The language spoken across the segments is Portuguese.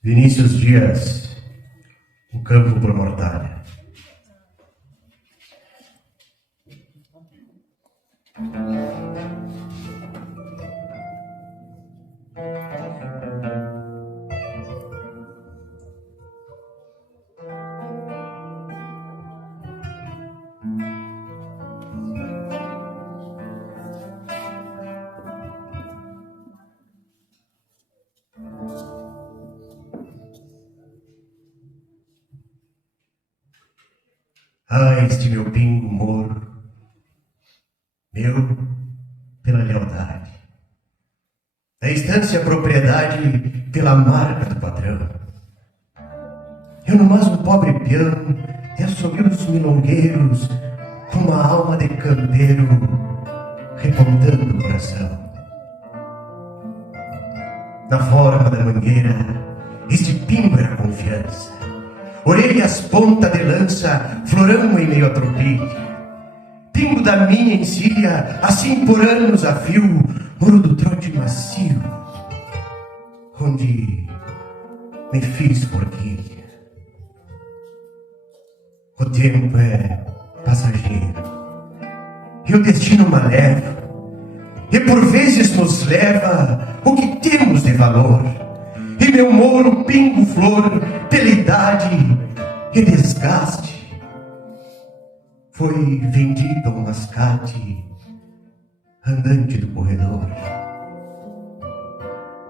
Vinícius Dias, O Campo por Mortalha. Ah, este meu pingo moro, meu pela lealdade, da estância propriedade pela marca do patrão. Eu no mais um pobre peão, de assobios milongueiros, com uma alma de campeiro, repontando o coração. Na forma da mangueira, este pingo era confiança. Orelhas ponta de lança, florão em meio a tropilha. Pingo da minha encilha, assim por anos a fio, moro do trote macio, onde me fiz forquilha. O tempo é passageiro, e o destino maleva, e por vezes nos leva o que temos de valor. E meu moro pingo flor, pela idade e desgaste, foi vendido a um mascate andante do corredor.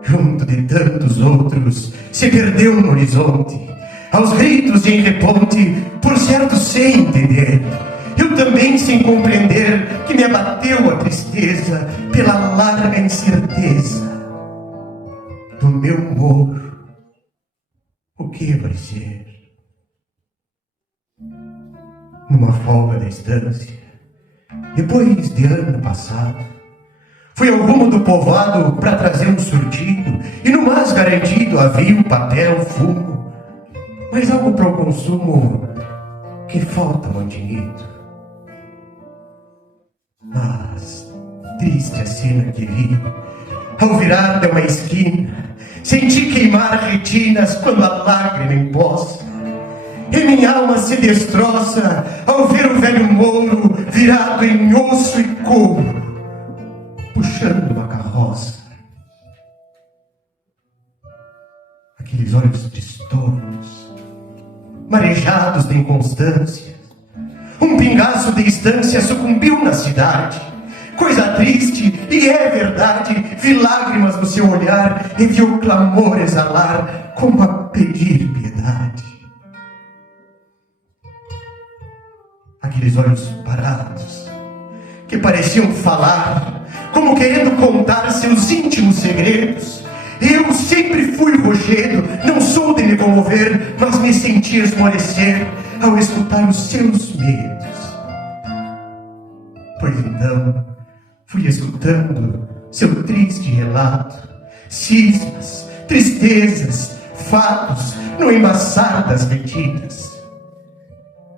Junto de tantos outros, se perdeu no horizonte, aos gritos e em reponte, por certo sem entender. Eu também sem compreender que me abateu a tristeza pela larga incerteza do meu moro. O que vai ser? Numa folga da estância, depois de ano passado, fui ao rumo do povoado para trazer um surtido, e no mais garantido havia papel, fumo, mas algo para o consumo que falta mantinito. Mas, triste a cena que vi, ao virar de uma esquina, senti queimar retinas quando a lágrima empoça, e minha alma se destroça ao ver o velho mouro virado em osso e couro, puxando uma carroça. Aqueles olhos tristonhos, marejados de inconstância, um pingaço de estância sucumbiu na cidade. Coisa triste, e é verdade, vi lágrimas no seu olhar e vi o clamor exalar como a pedir piedade. Aqueles olhos parados, que pareciam falar, como querendo contar seus íntimos segredos. Eu sempre fui rochedo, não sou de me comover, mas me senti esmorecer ao escutar os seus medos. Pois então, fui escutando seu triste relato, cismas, tristezas, fatos no embaçar das retinas.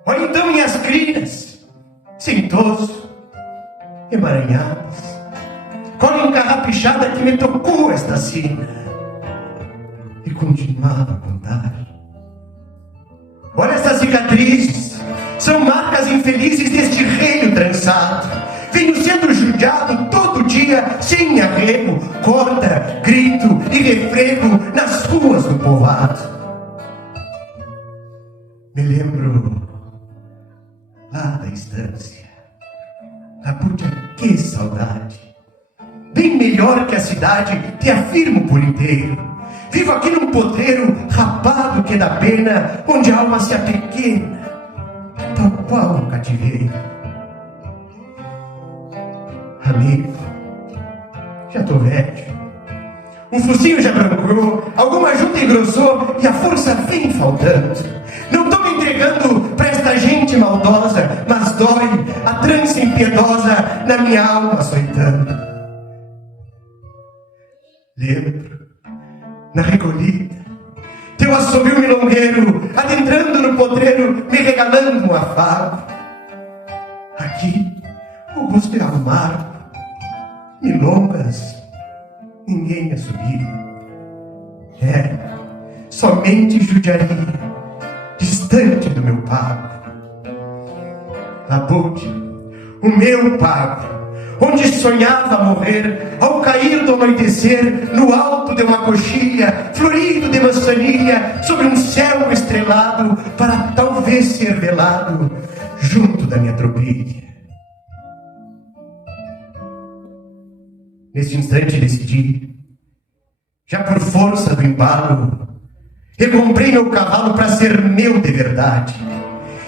Ou então minhas crinas, cintoso, emaranhadas, cola encarrapichada que me tocou esta sina, e continuava a contar. Olha estas cicatrizes, são marcas infelizes deste reino trançado. Venho sendo judiado todo dia, sem arrego, corda, grito e refrego nas ruas do povoado. Me lembro lá da estância, a puta, que saudade! Bem melhor que a cidade, te afirmo por inteiro. Vivo aqui num potreiro rapado que dá pena, onde a alma se apequena, tal qual um cativeiro. Amigo, já tô velho, o focinho já brancou, alguma junta engrossou e a força vem faltando. Não tô me entregando pra esta gente maldosa, mas dói a trança impiedosa na minha alma açoitando. Lembro, na recolhida, teu assobio milongueiro, adentrando no potreiro, me regalando um afago. Aqui, o gosto é amargo, milongas, ninguém assobia. somente judiaria, distante do meu pago. Labude, o meu pago, onde sonhava morrer, ao cair do anoitecer, no alto de uma coxilha, florido de manzanilha, sobre um céu estrelado, para talvez ser velado junto da minha tropilha. Nesse instante decidi, já por força do embalo, recomprei meu cavalo para ser meu de verdade.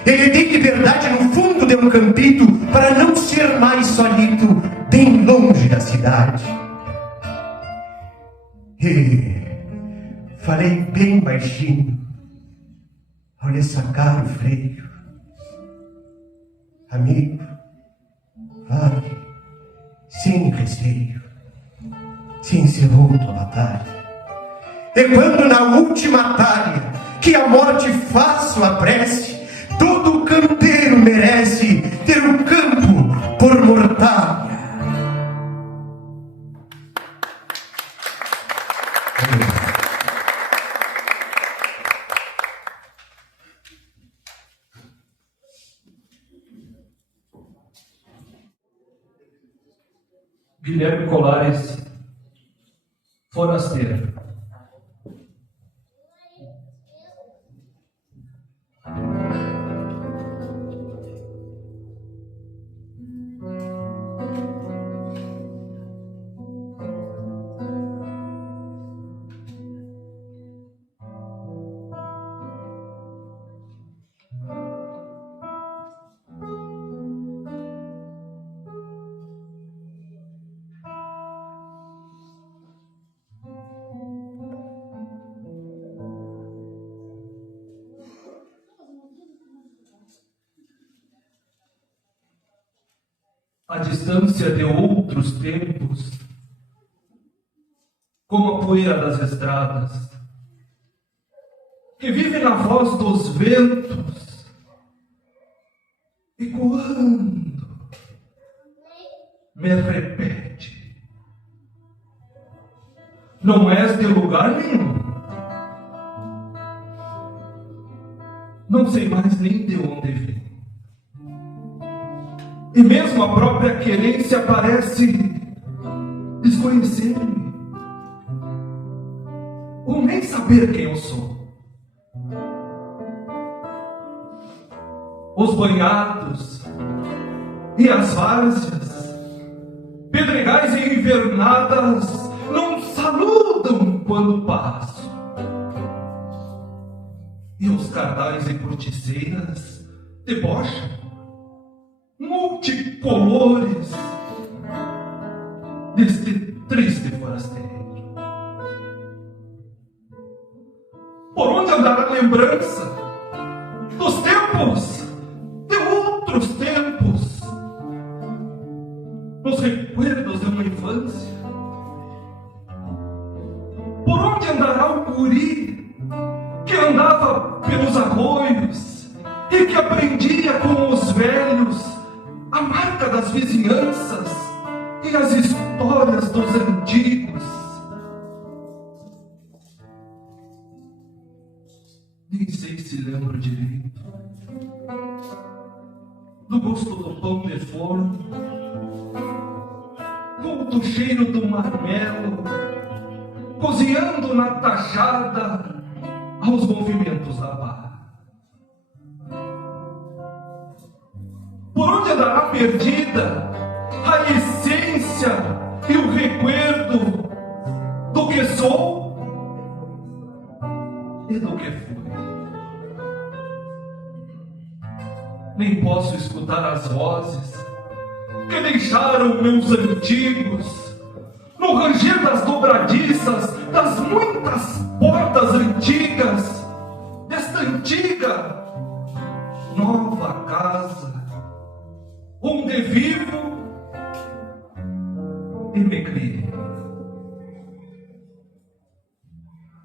Ele dei liberdade no fundo de um campito, para não ser mais solito, bem longe da cidade. E falei bem baixinho, ao lhe sacar o freio: amigo, vale, sem receio. Se encerrou tua batalha. E quando na última talha, que a morte faço a prece, todo campeiro merece ter o campo por mortalha. Guilherme Colares, Forasteiro. A distância de outros tempos, como a poeira das estradas, que vive na voz dos ventos, ecoando, me repete: não és de lugar nenhum, não sei mais nem de onde vem. E mesmo a própria querência parece desconhecer-me, ou nem saber quem eu sou. Os banhados e as várzeas, pedregais e invernadas, não saludam quando passo. E os cardais e corticeiras debocham, multicolores, deste triste forasteiro. Por onde andará a lembrança dos tempos, de outros tempos, nos recuerdos de uma infância? Por onde andará o guri que andava pelos arroios e que aprendia com os velhos a marca das vizinhanças e as histórias dos antigos? Nem sei se lembro direito do gosto do pão de forno, ou do cheiro do marmelo, cozinhando na tachada aos movimentos da barra. Por onde andará perdida a essência e o recuerdo do que sou e do que fui? Nem posso escutar as vozes que deixaram meus antigos no ranger das dobradiças, das muitas portas antigas desta antiga nova casa, onde vivo e me criei.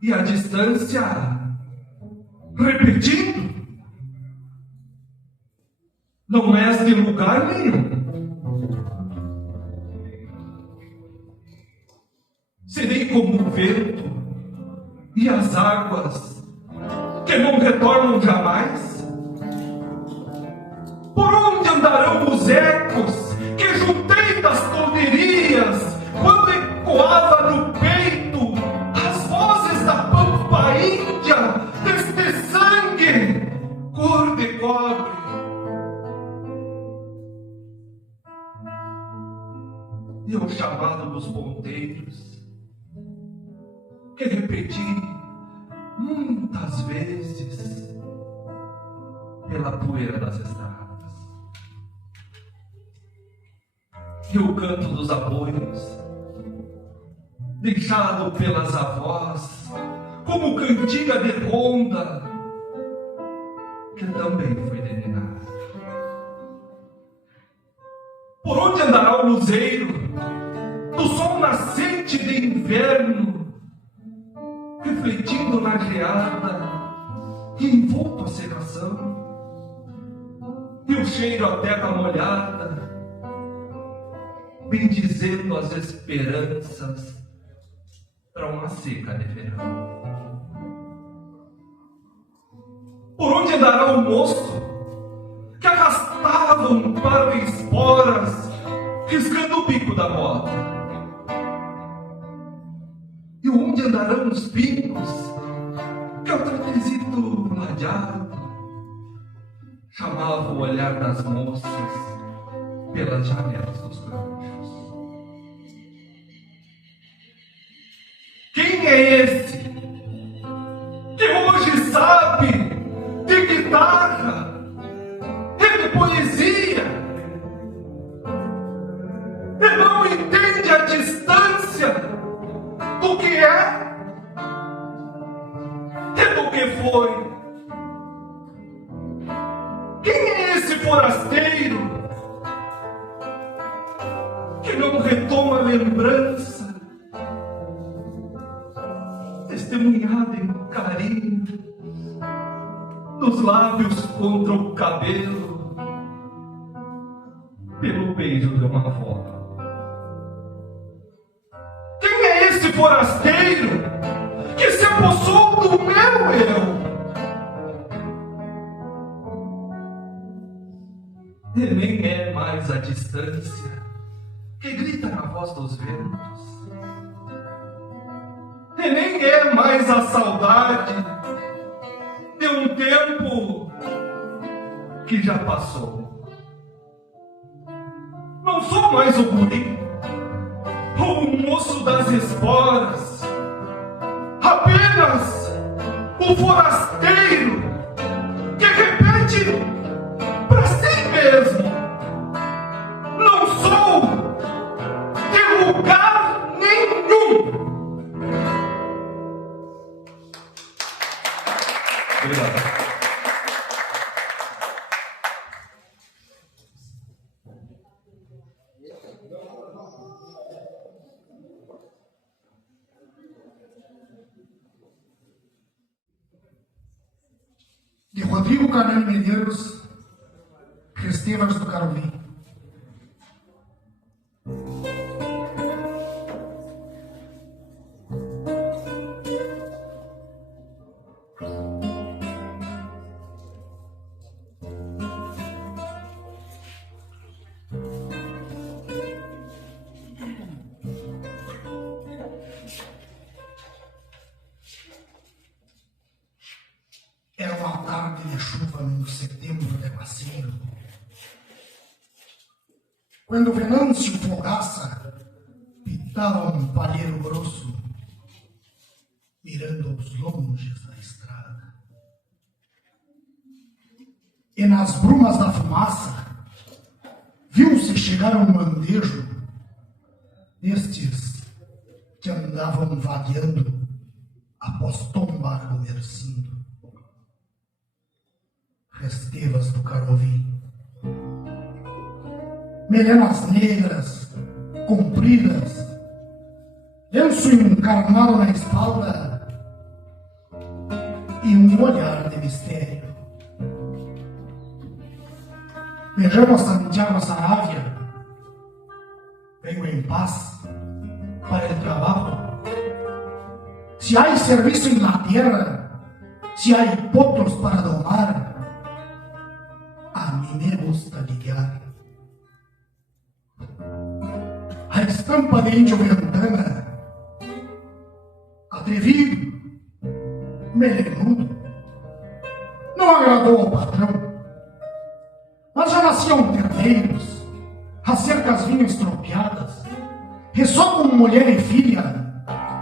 E a distância, repetindo, não és de lugar nenhum. Serei como o vento e as águas que não retornam jamais? Por onde andarão os ecos que juntei das tolderias quando ecoava no peito as vozes da pampa índia deste sangue cor de cobre? E o chamado dos ponteiros que repeti muitas vezes pela poeira das estradas. E o canto dos aboios, deixado pelas avós, como cantiga de ronda, que também foi denegada. Por onde andará o luzeiro do sol nascente de inverno, refletindo na geada e envolto a secação, e o cheiro à terra molhada, bendizendo as esperanças para uma seca de verão? Por onde andará o moço que arrastava um par de esporas, riscando o bico da bota? E onde andarão os pingos que ao trapezito ladeado chamava o olhar das moças pelas janelas dos ganchos? Quem é esse que hoje sabe de guitarra e de poesia e não entende a distância do que é e do que foi? Quem é esse forasteiro que não retoma a lembrança testemunhada em carinho dos lábios contra o cabelo pelo beijo de uma avó? Quem é esse forasteiro que se apossou do meu eu e nem é mais a distância que grita na voz dos ventos, e nem é mais a saudade de um tempo que já passou? Não sou mais o guri ou o moço das esporas, apenas o forasteiro que repete para si mesmo: não sou de lugar nenhum. Obrigado. De Rodrigo Carneiro Medeiros, Restevas do Carovi. Era uma tarde de chuva num setembro de macieiro, quando Venâncio Fogaça pitava um palheiro grosso, mirando aos longes da estrada. E nas brumas da fumaça, viu-se chegar um mandejo destes que andavam vagueando após tombar o Mercindo. Restevas do Carovi, melenas negras, compridas, lenço encarnado na espalda e um olhar de mistério. Vejamos Santiago Saravia, venho em paz para el trabajo. Se há serviço em la tierra, si hay potros para domar, a mí me gusta lidiar. A estampa de índio Ventana, atrevido, melenudo, não agradou ao patrão. Mas já nasciam terneiros, as cercas vinham estropiadas, e só com mulher e filha,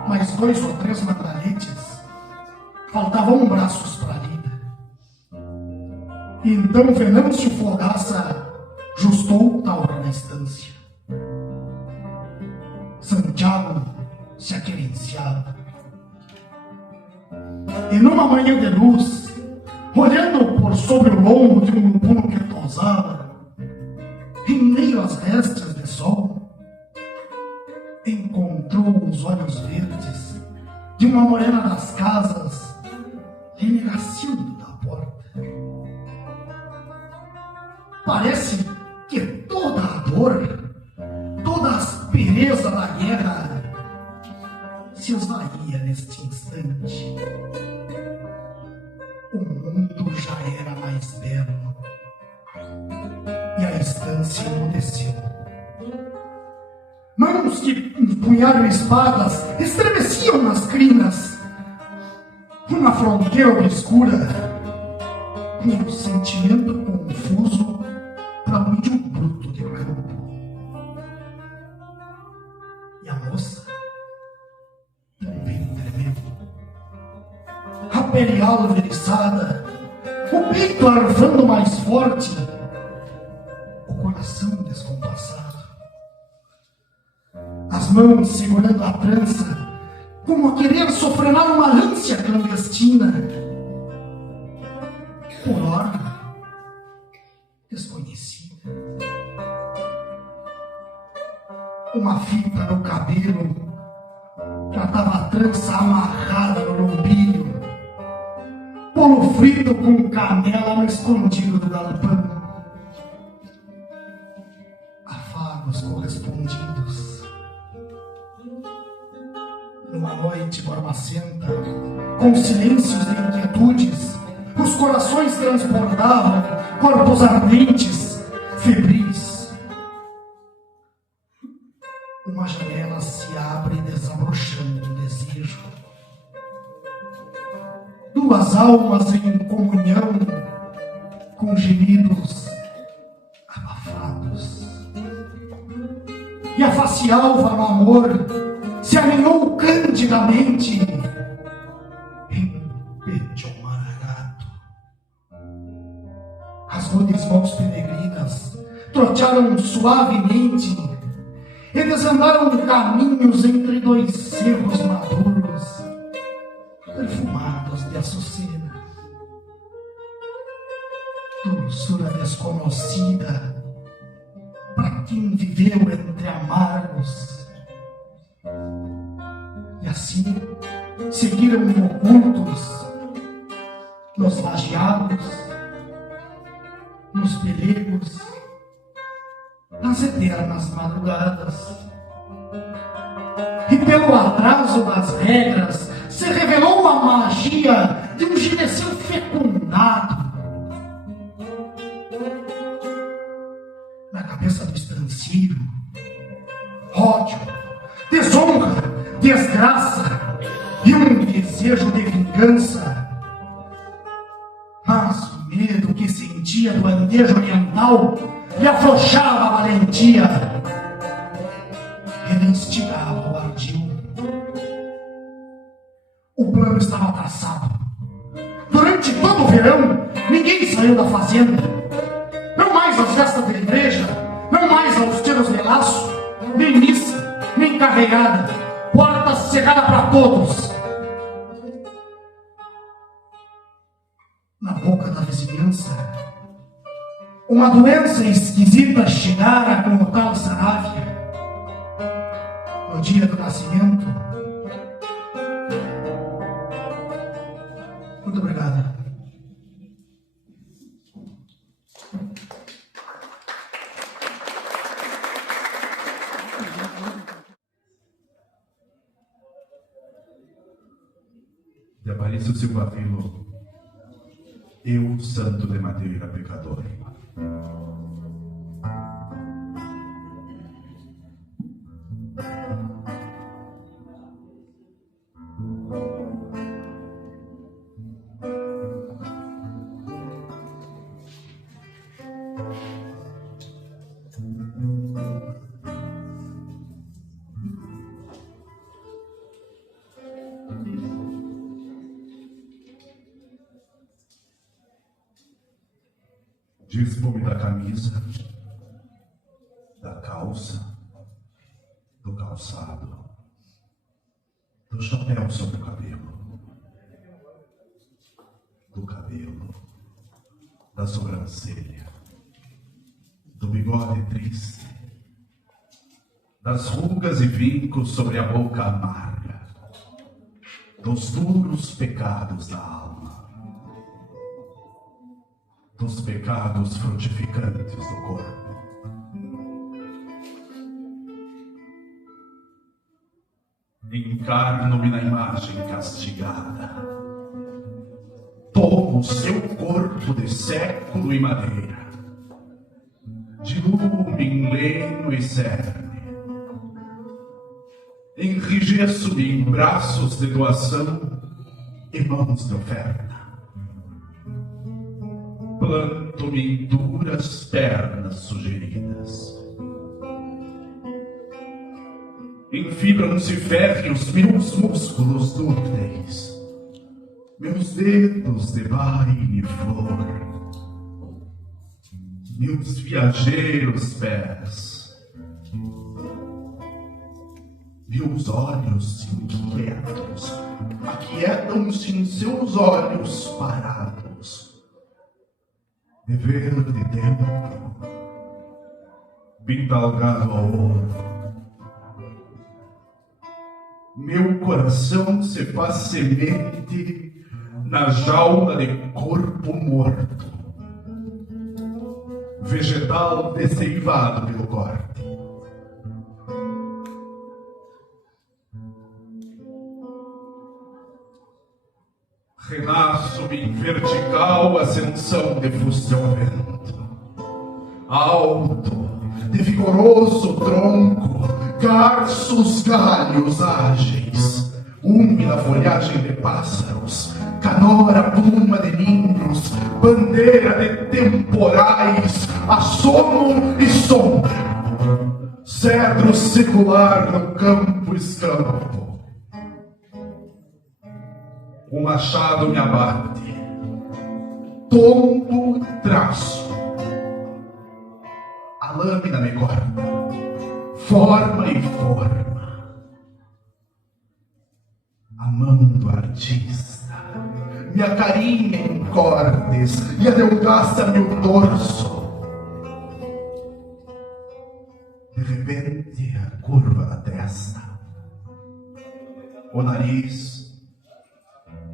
mais 2 ou 3 mandaletes, faltavam braços para a lida. E então Venâncio Fogaça justou Taura na estância. Santiago se aquerenciava. E numa manhã de luz, olhando por sobre o lombo de um lupuno que tosava, em meio às restas de sol, encontrou os olhos verdes de uma morena das casas, renegaciando da porta. Parece que toda a dor, toda a aspereza da guerra se esvaía neste instante. O mundo já era mais belo e a estância emudeceu. Mãos que empunharam espadas estremeciam nas crinas. Uma fronteira obscura, um sentimento confuso para um índio bruto de campo. E a moça também tremeu. A pele alva eriçada, o peito arfando mais forte, o coração descompassado. As mãos segurando a trança, como a querer sofrenar uma ânsia clandestina. Por ordem desconhecida. Uma fita no cabelo tratava a trança amarrada no lombilho. Bolo frito com canela no escondido do galpão. Afagos correspondidos. Numa noite barbacenta, com silêncios de inquietudes, os corações transbordavam, corpos ardentes, febris. Uma janela se abre desabrochando um desejo. 2 almas em comunhão, com gemidos abafados. E a face alva no amor se alinhou candidamente em pecho maragato. As rudes mãos peregrinas trotearam suavemente e desandaram caminhos entre 2 cerros maduros, perfumados de açucena. Doçura desconhecida para quem viveu entre amargos. E assim seguiram ocultos nos lajeados, nos pelegos, nas eternas madrugadas. E pelo atraso das regras se revelou a magia de um gineceu fecundado. Na cabeça do estancio, ódio, desonra, desgraça e um desejo de vingança. Mas o medo que sentia do andejo oriental lhe afrouxava a valentia. Ele instigava o ardil. O plano estava traçado. Durante todo o verão, ninguém saiu da fazenda. Não mais às festas da igreja, não mais aos tiros de laço, nem missa, nem carregada, porta cerrada para todos. Na boca da vizinhança, uma doença esquisita chegara com o tal Saravia. No dia do nascimento. Muito obrigado. De Aparício Silva Filho, eu, santo de madeira pecador. Despo-me da camisa, da calça, do calçado, do chapéu sobre o cabelo, da sobrancelha, do bigode triste, das rugas e vincos sobre a boca amarga, dos duros pecados da alma, dos pecados frutificantes do corpo. Encarno-me na imagem castigada. Tomo seu corpo de século e madeira, de lume em lenho e cerne. Enrijeço-me em braços de doação e mãos de oferta. Planto-me em duras pernas sugeridas. Enfibram-se férreos meus músculos dúcteis, meus dedos de baile e flor, meus viajeiros pés, meus olhos inquietos aquietam-se em seus olhos parados, de verde tempo, pintalgado ao ouro. Meu coração se faz semente na jaula de corpo morto, vegetal desseivado pelo corte. Renasço-me em vertical ascensão de fuste ao vento, alto, de vigoroso tronco, garços galhos ágeis, úmida folhagem de pássaros, canora pluma de ninhos, bandeira de temporais, assomo e sombra, cedro secular no campo escampo. O machado me abate, tombo traço, a lâmina me corta, forma e forma. A mão do artista me acarinha em cortes e adelgaça meu torso. De repente, a curva da testa, o nariz,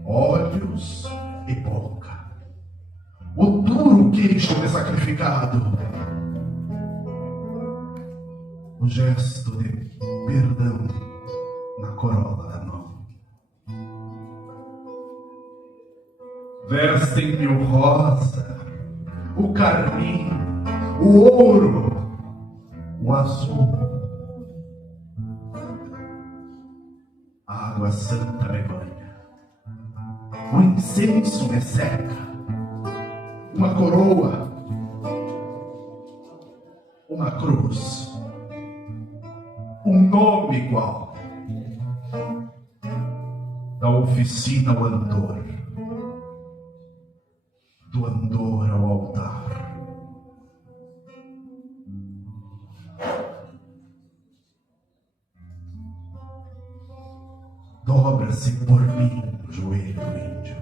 olhos e boca, o duro queixo de sacrificado, o gesto de perdão na corola da mão. Vestem-me o rosa, o carmim, o ouro, o azul. A água santa me banha, o incenso me seca, uma coroa, uma cruz, um nome igual, da oficina ao andor, do andor ao altar. Dobra-se por mim o joelho índio,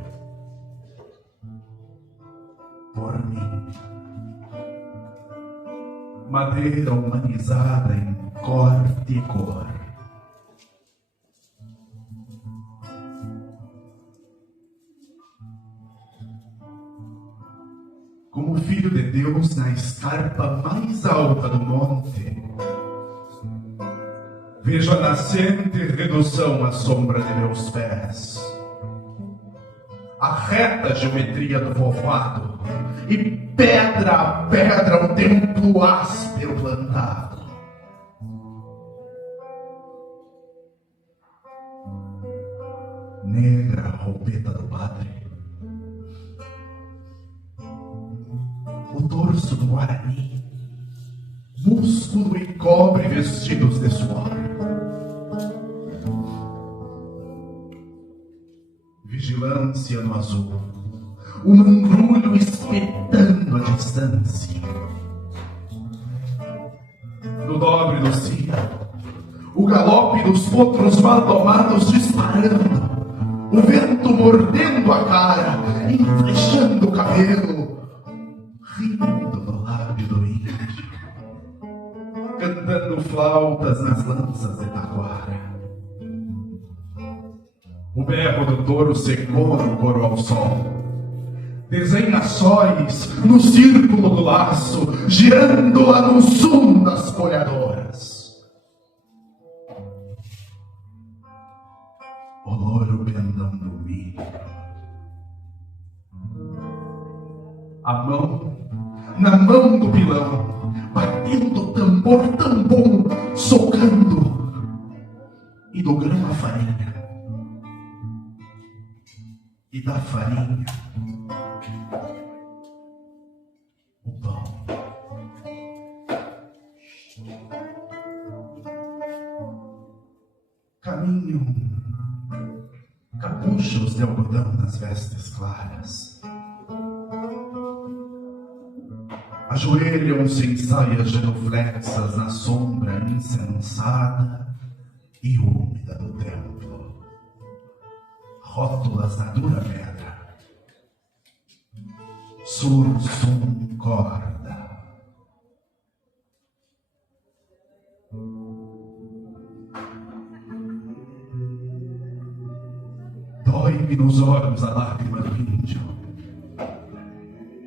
por mim, madeira humanizada em corte e cor. Como filho de Deus na escarpa mais alta do monte, vejo a nascente redução à sombra de meus pés, a reta geometria do povoado, e pedra a pedra o templo áspero plantado. Negra a roupeta do padre, o dorso do Guarani, músculo e cobre vestidos de suor. Vigilância no azul, o mangrulho espetando a distância. No dobre do cio, o galope dos potros mal domados disparando, o vento mordendo a cara, enflechando o cabelo, rindo no lábio do índio, cantando flautas nas lanças de taquara. O berro do touro secou no coro ao sol, desenha sóis no círculo do laço, girando lá no sul das colhadoras. O louro pendão do milho, a mão na mão do pilão, batendo tambor tão bom, socando, e do grão a farinha, e da farinha o pão. Caminham capuchos de algodão nas vestes claras, ajoelham-se em saias genuflexas na sombra insensada e úmida do templo, rótulas na dura pedra, sursum corda. Dói-me nos olhos a lágrima do índio,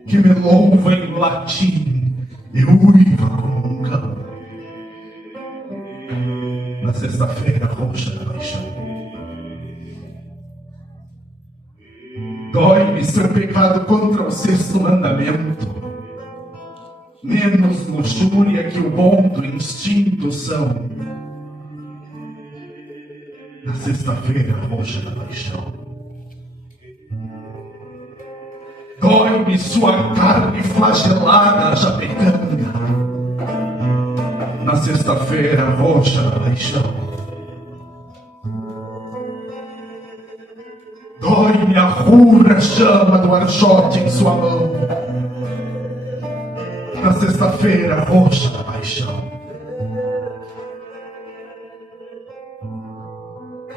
que me louva em latim e uiva como um cão. Na sexta-feira roxa da paixão, dói-me seu pecado contra o sexto mandamento, menos luxúria que o bom do instinto são. Na sexta-feira roxa da paixão, dói-me sua carne flagelada japecanga. Na sexta-feira roxa da paixão, dói-me a rubra chama do archote em sua mão. Na sexta-feira roxa da paixão,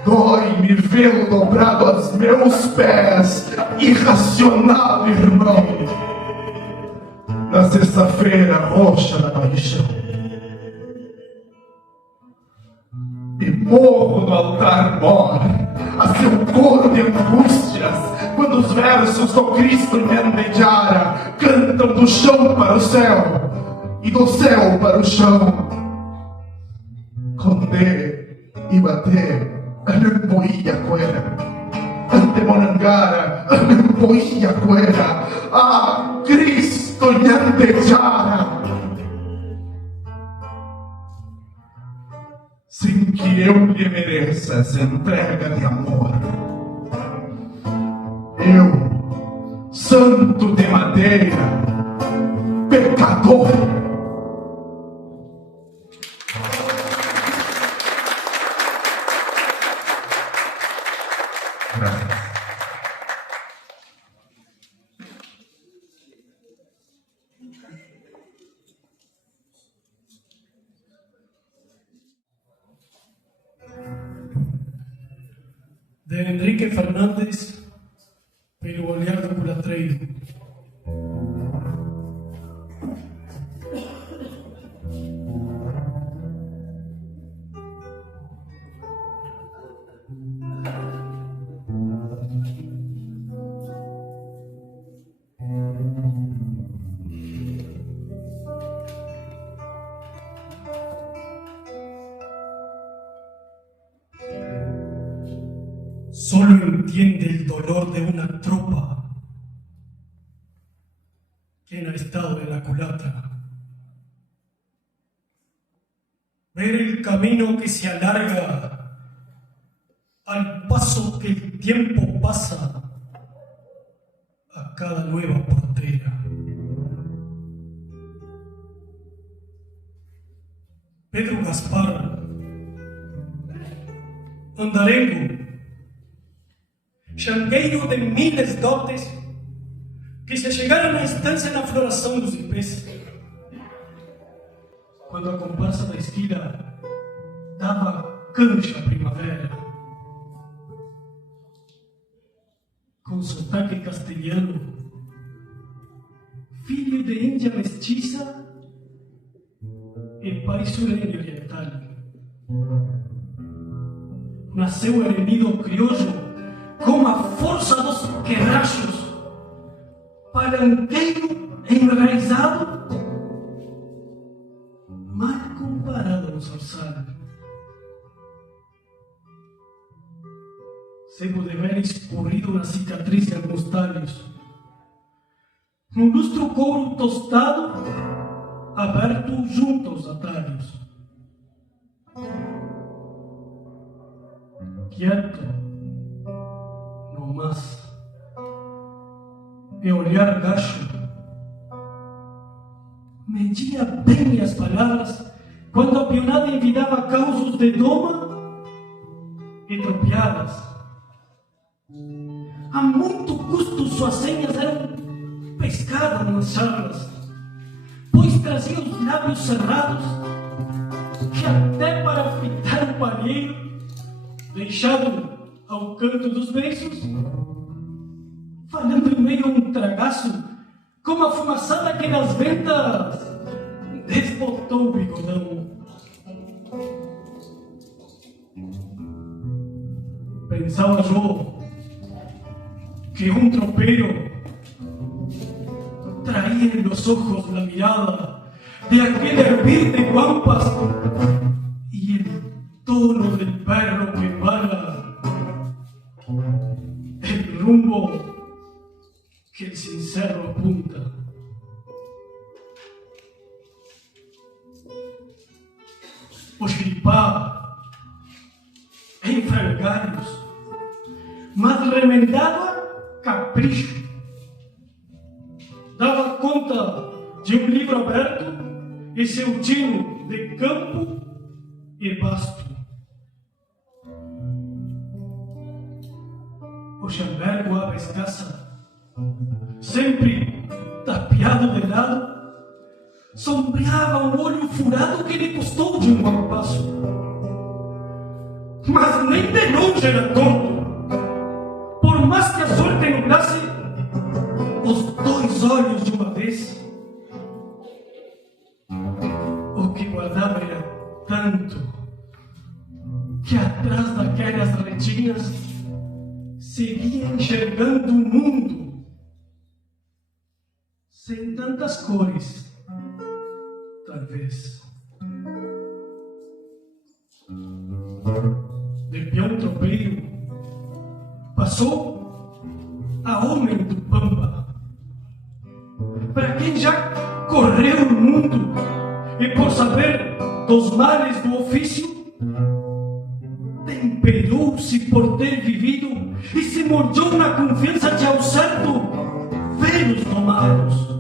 dói-me vê-lo dobrado aos meus pés, irracional irmão. Na sexta-feira roxa da paixão, e morro no altar mor a seu coro de angústias, quando os versos do Cristo me endediara cantam do chão para o céu e do céu para o chão. Condé e bater Anempoia cuera, Antemonangara, Anempoia cuera, ah, Cristo Nhantejara. Sem que eu lhe mereça essa entrega de amor, eu, santo de madeira, pecador. De Enrique Fernández, pelo olhar do curatreiro. solo entiende el dolor de una tropa. Quien ha estado en la culata. Ver el camino que se alarga al paso que el tiempo pasa a cada nueva portera. Pedro Gaspar, andarengo, xangueiro de miles dotes que se chegaram à estância na floração dos ipês. Quando a comparsa da esquina dava cancha à primavera, com sotaque castelhano, filho de índia mestiça e pai surene oriental. Nasceu eremido criollo com a força dos quebrachos, palanqueiro enraizado, mal comparado no Zorzal. Cebo de ver escorrido na cicatriz de alguns talhos, num lustro couro tostado, aberto junto aos atalhos. Quieto, no más, e olhar gacho, media bem as palavras quando a pionada envidava causos de doma e tropiadas. A muito custo suas senhas eram pescadas nas charlas, pois trazia os lábios cerrados que até para fitar o palheiro, deixado ao canto dos beiços, falando em meio a um tragaço, como a fumaçada que nas ventas desbotou o bigodão. Pensava Jô que um tropeiro traía en los ojos la mirada de aquel hervir de guampas y el tono del perro que emana el rumbo que el sincero apunta. O xiripá em frangalhos, mas remendava capricho. Dava conta de um livro aberto e seu tino de campo e basto. O chambergo aba escassa, sempre tapeado de lado, sombreava um olho furado que lhe custou de um bom passo. Mas nem de longe era tonto, por mais que a sorte nublasse os dois olhos de uma vez. O que guardava era tanto que atrás daquelas retinas seguia enxergando o mundo sem tantas cores, talvez. De peão tropeiro passou a homem do Pampa, para quem já correu o mundo e por saber dos males do ofício, temperou-se por ter vivido e se molhou na confiança de ao certo ver os domados.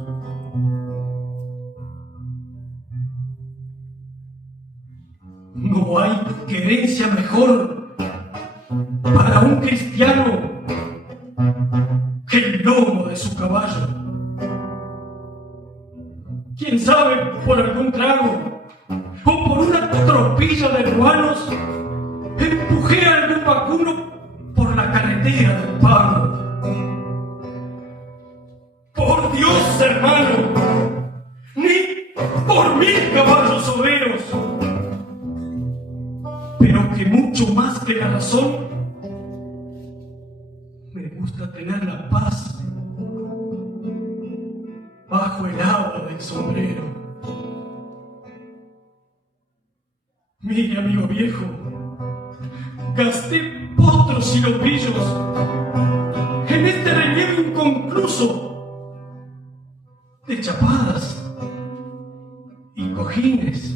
Não há querência melhor para um cristiano que el lomo de su caballo. Quién sabe, por algún trago o por una tropilla de ruanos, empujé a algún vacuno por la carretera del pago. Por Dios, hermano, ni por 1000 caballos obreros, pero que mucho más que la razón, me gusta tener la paz bajo el agua del sombrero. Mire, amigo viejo, gasté potros troncos y lobillos, en este relieve inconcluso de chapadas y cojines,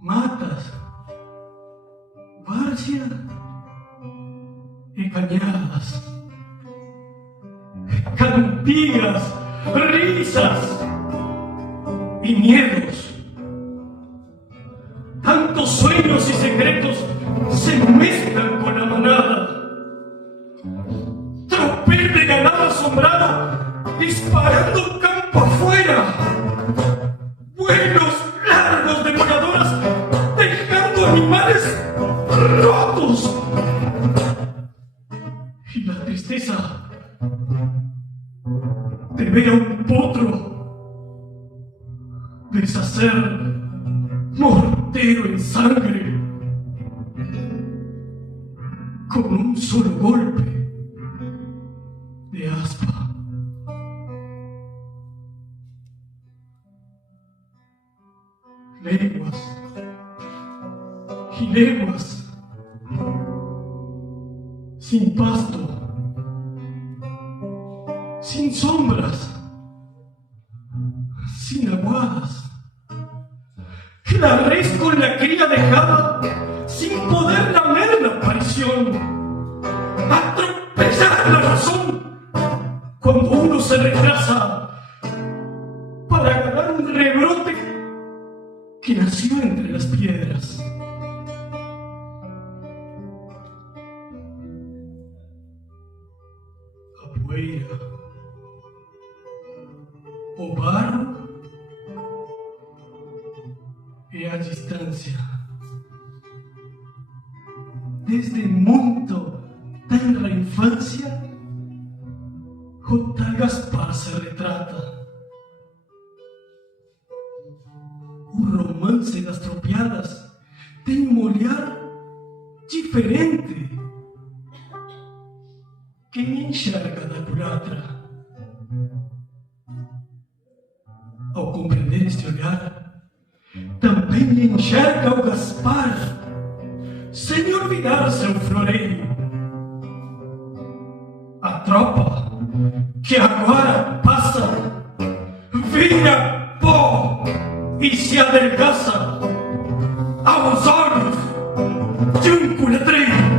matas, várzea y cañadas, cantigas, risas y miedos. Tantos sueños y secretos se mezclan con la manada. Tropel de ganado asombrado disparando campo afuera. Vuelos largos de voladoras dejando animales rotos. Y la tristeza de ver a un potro deshacer mortero en sangre con un solo golpe de aspa. Leguas y leguas sin pasto, sin sombras, sin aguadas. La res con la cría dejada sin poder lamer la aparición. Atropellar la razón cuando uno se retrasa para ganar un rebrote que nació entre las piedras. Apoeira o barro e a distância. Desde muito tenra infância, o tal Gaspar se retrata. O romance das tropiadas tem um olhar diferente. Quem enxerga da culatra? Ao compreender este olhar, também enxerga o Gaspar, sem olvidar seu floreio. A tropa que agora passa vira pó e se adelgaça aos olhos de um culetreiro.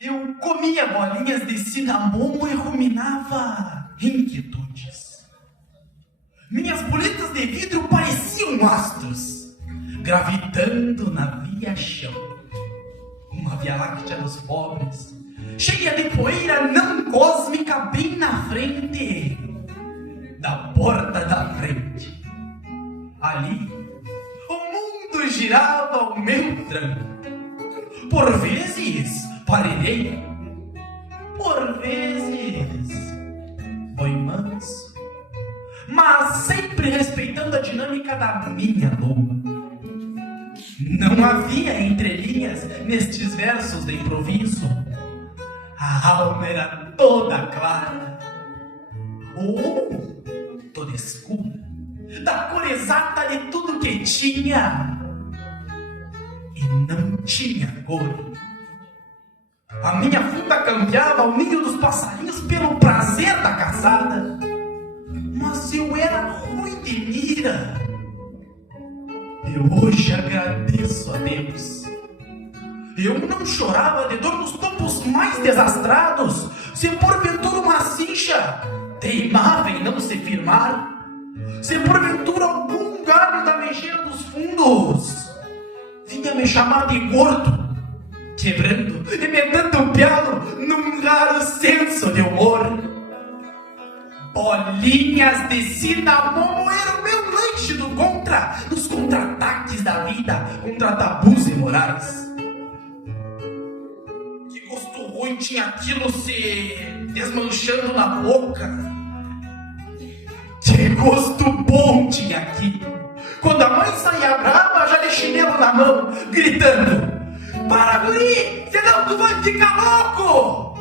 Eu comia bolinhas de cinamomo e ruminava inquietudes. Minhas boletas de vidro pareciam astros, gravitando na via-chão. Uma via-láctea dos pobres, cheia de poeira não cósmica bem na frente da porta da frente. Ali, o mundo girava ao meu tranco. Por vezes, parelhei, por vezes foi manso, mas sempre respeitando a dinâmica da minha lua. Não havia entrelinhas nestes versos de improviso. A alma era toda clara ou toda escura, da cor exata de tudo que tinha e não tinha cor. A minha funda cambiava o ninho dos passarinhos pelo prazer da caçada. Mas eu era ruim de mira. Eu hoje agradeço a Deus. Eu não chorava de dor nos topos mais desastrados, se porventura uma cincha teimava em não se firmar, se porventura algum galho da mexeira dos fundos vinha me chamar de gordo, quebrando e me dando um pialo num raro senso de humor. Bolinhas de cinamomo era o meu lanche do contra, nos contra-ataques da vida, contra tabus e morais. Que gosto ruim tinha aquilo se desmanchando na boca. Que gosto bom tinha aquilo quando a mãe saía brava, já de chinelo na mão, gritando: "Para, guri, senão tu vai ficar louco!"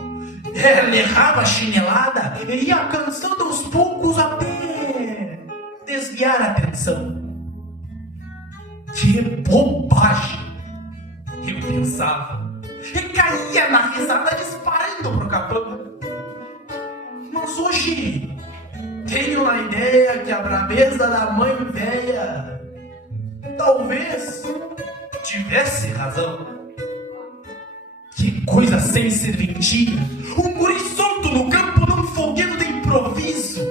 Ela errava a chinelada e ia cansando aos poucos até desviar a atenção. Que bobagem! Eu pensava e caía na risada disparando pro capão. Mas hoje tenho a ideia que a braveza da mãe velha talvez tivesse razão. Que coisa sem serventia! Um guri solto no campo num folguedo de improviso!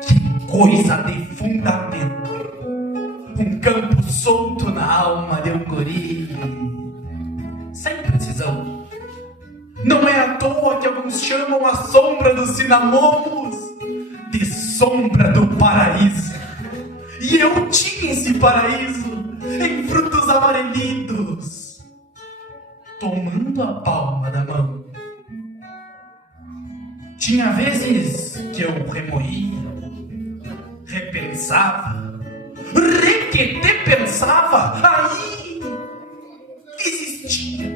Que coisa de fundamento! Um campo solto na alma de um guri! Sem precisão! Não é à toa que alguns chamam a sombra dos cinamomos de sombra do paraíso. E eu tinha esse paraíso em frutos amarelitos, tomando a palma da mão. Tinha vezes que eu remoía, repensava, requete pensava, aí existia.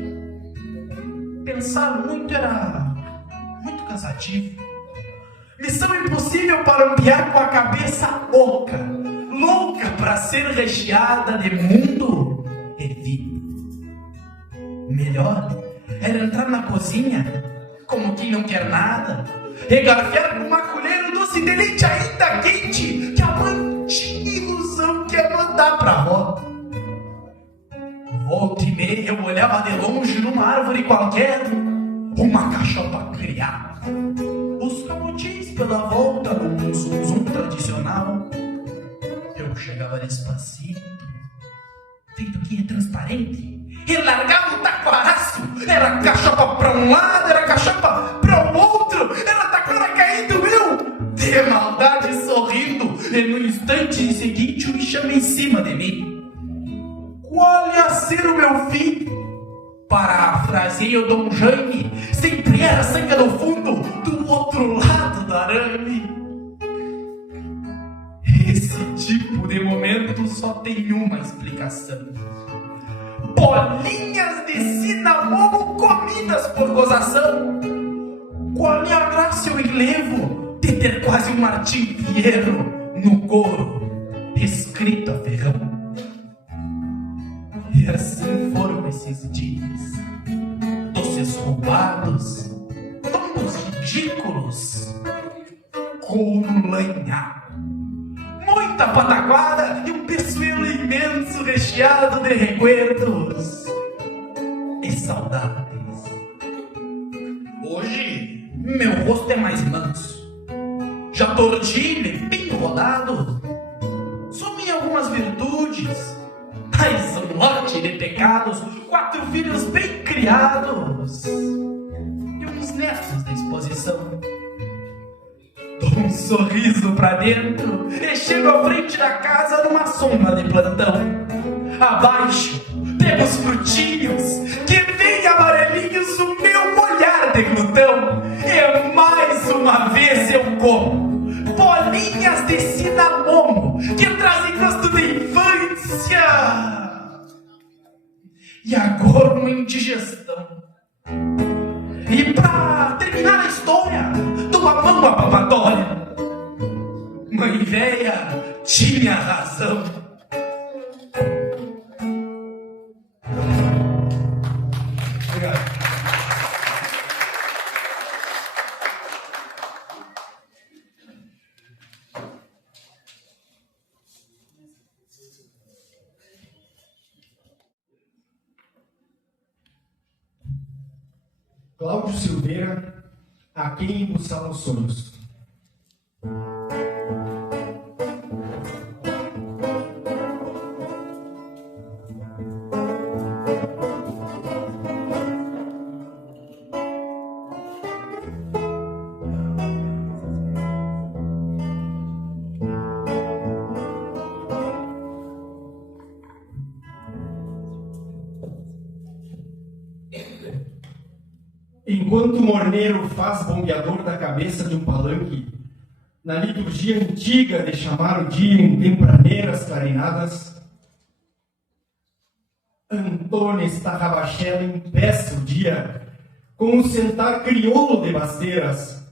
Pensar muito era muito cansativo. Missão impossível para ambiar com a cabeça oca, louca para ser recheada de mundo e vida. Melhor era entrar na cozinha como quem não quer nada, regarfiar com uma colher o doce de leite ainda quente que a mãe tinha ilusão que ia mandar pra avó. Volta e meia eu olhava de longe numa árvore qualquer, uma cachopa criada. Os camotis pela volta num zum tradicional. Eu chegava despacito, feito quem é transparente, e largava o taquaraço. Era cachopa pra um lado, era cachopa pra o outro, era taquara caindo eu, de maldade sorrindo, e no instante seguinte o chama em cima de mim. Qual ia ser o meu fim? Parafraseei o Dom Jaime, sempre era sangue no fundo, do outro lado do arame. Esse tipo de momento só tem uma explicação: bolinhas de cinamomo comidas por gozação. Qual é a graça eu enlevo de ter quase um Martim Fierro no couro, escrito a ferrão? E assim foram esses dias, doces roubados, tombos ridículos, couro lanhado, muita pataquada e um peçoelo imenso recheado de recuerdos e saudades. Hoje meu rosto é mais manso, já tordilho, bem rodado, sumi algumas virtudes, mais um lote de pecados, 4 filhos bem criados e uns netos de exposição. Dou um sorriso pra dentro e chego à frente da casa numa sombra de plantão. Abaixo temos frutinhos que vem amarelinhos o meu olhar de glutão. E mais uma vez eu como bolinhas de cinamomo que trazem gosto de infância. E agora uma indigestão. E pra terminar a história, dou a mão à papatória. Mãe véia tinha razão. Obrigado. Cláudio Silveira, A Quem Embuçar os Sonhos. enquanto o morneiro faz bombeador da cabeça de um palanque, na liturgia antiga de chamar o dia em tempraneiras clarinadas, Antônio Starrabachella empeça o dia com o sentar crioulo de Basteiras,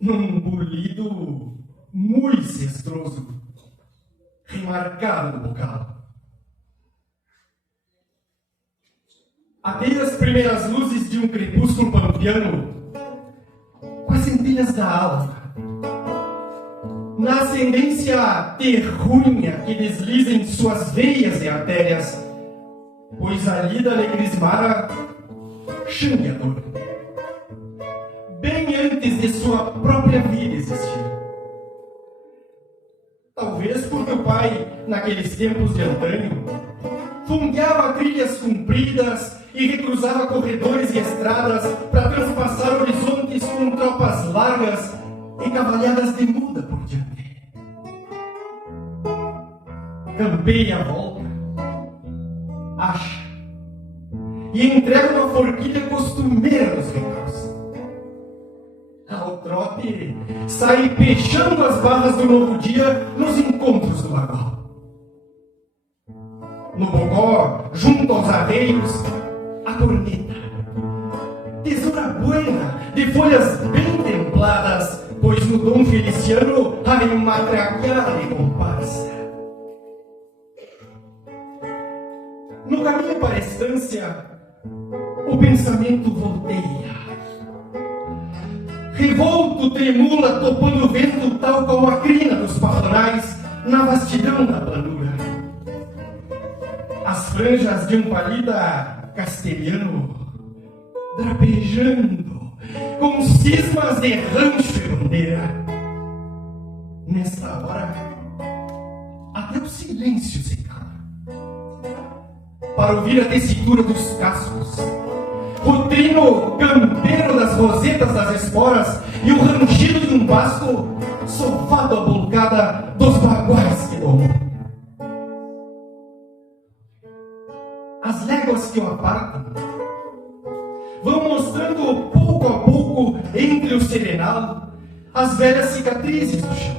num bolido muito cestroso, remarcado no bocal. Até as primeiras luzes de um crepúsculo pampiano, com as centelhas da alma, na ascendência terrunha que desliza em suas veias e artérias, pois ali da alegrismara xangueador, bem antes de sua própria vida existir. Talvez porque o pai, naqueles tempos de antanho, fundeava trilhas compridas e recruzava corredores e estradas para transpassar horizontes com tropas largas e cavalhadas de muda por diante. Campeia a volta, acha e entrega uma forquilha costumeira nos recaus. Ao trote, sai peixando as barras do novo dia nos encontros do bagual. No bogó, junto aos arreios, a corneta, tesoura buena, de folhas bem templadas, pois no Dom Feliciano há uma traqueada de comparsa. No caminho para a estância, o pensamento volteia. Revolto tremula, topando o vento, tal como a crina dos pajonais na vastidão da planura. As franjas de um palida castelhano drapejando com cismas de rancho e bandeira. Nesta hora, até o silêncio se cala para ouvir a tessitura dos cascos, o trino campeiro das rosetas das esporas e o rangido de um basco sovado à bolcada dos baguais que domam. As léguas que o apartam vão mostrando pouco a pouco entre o serenal as velhas cicatrizes do chão,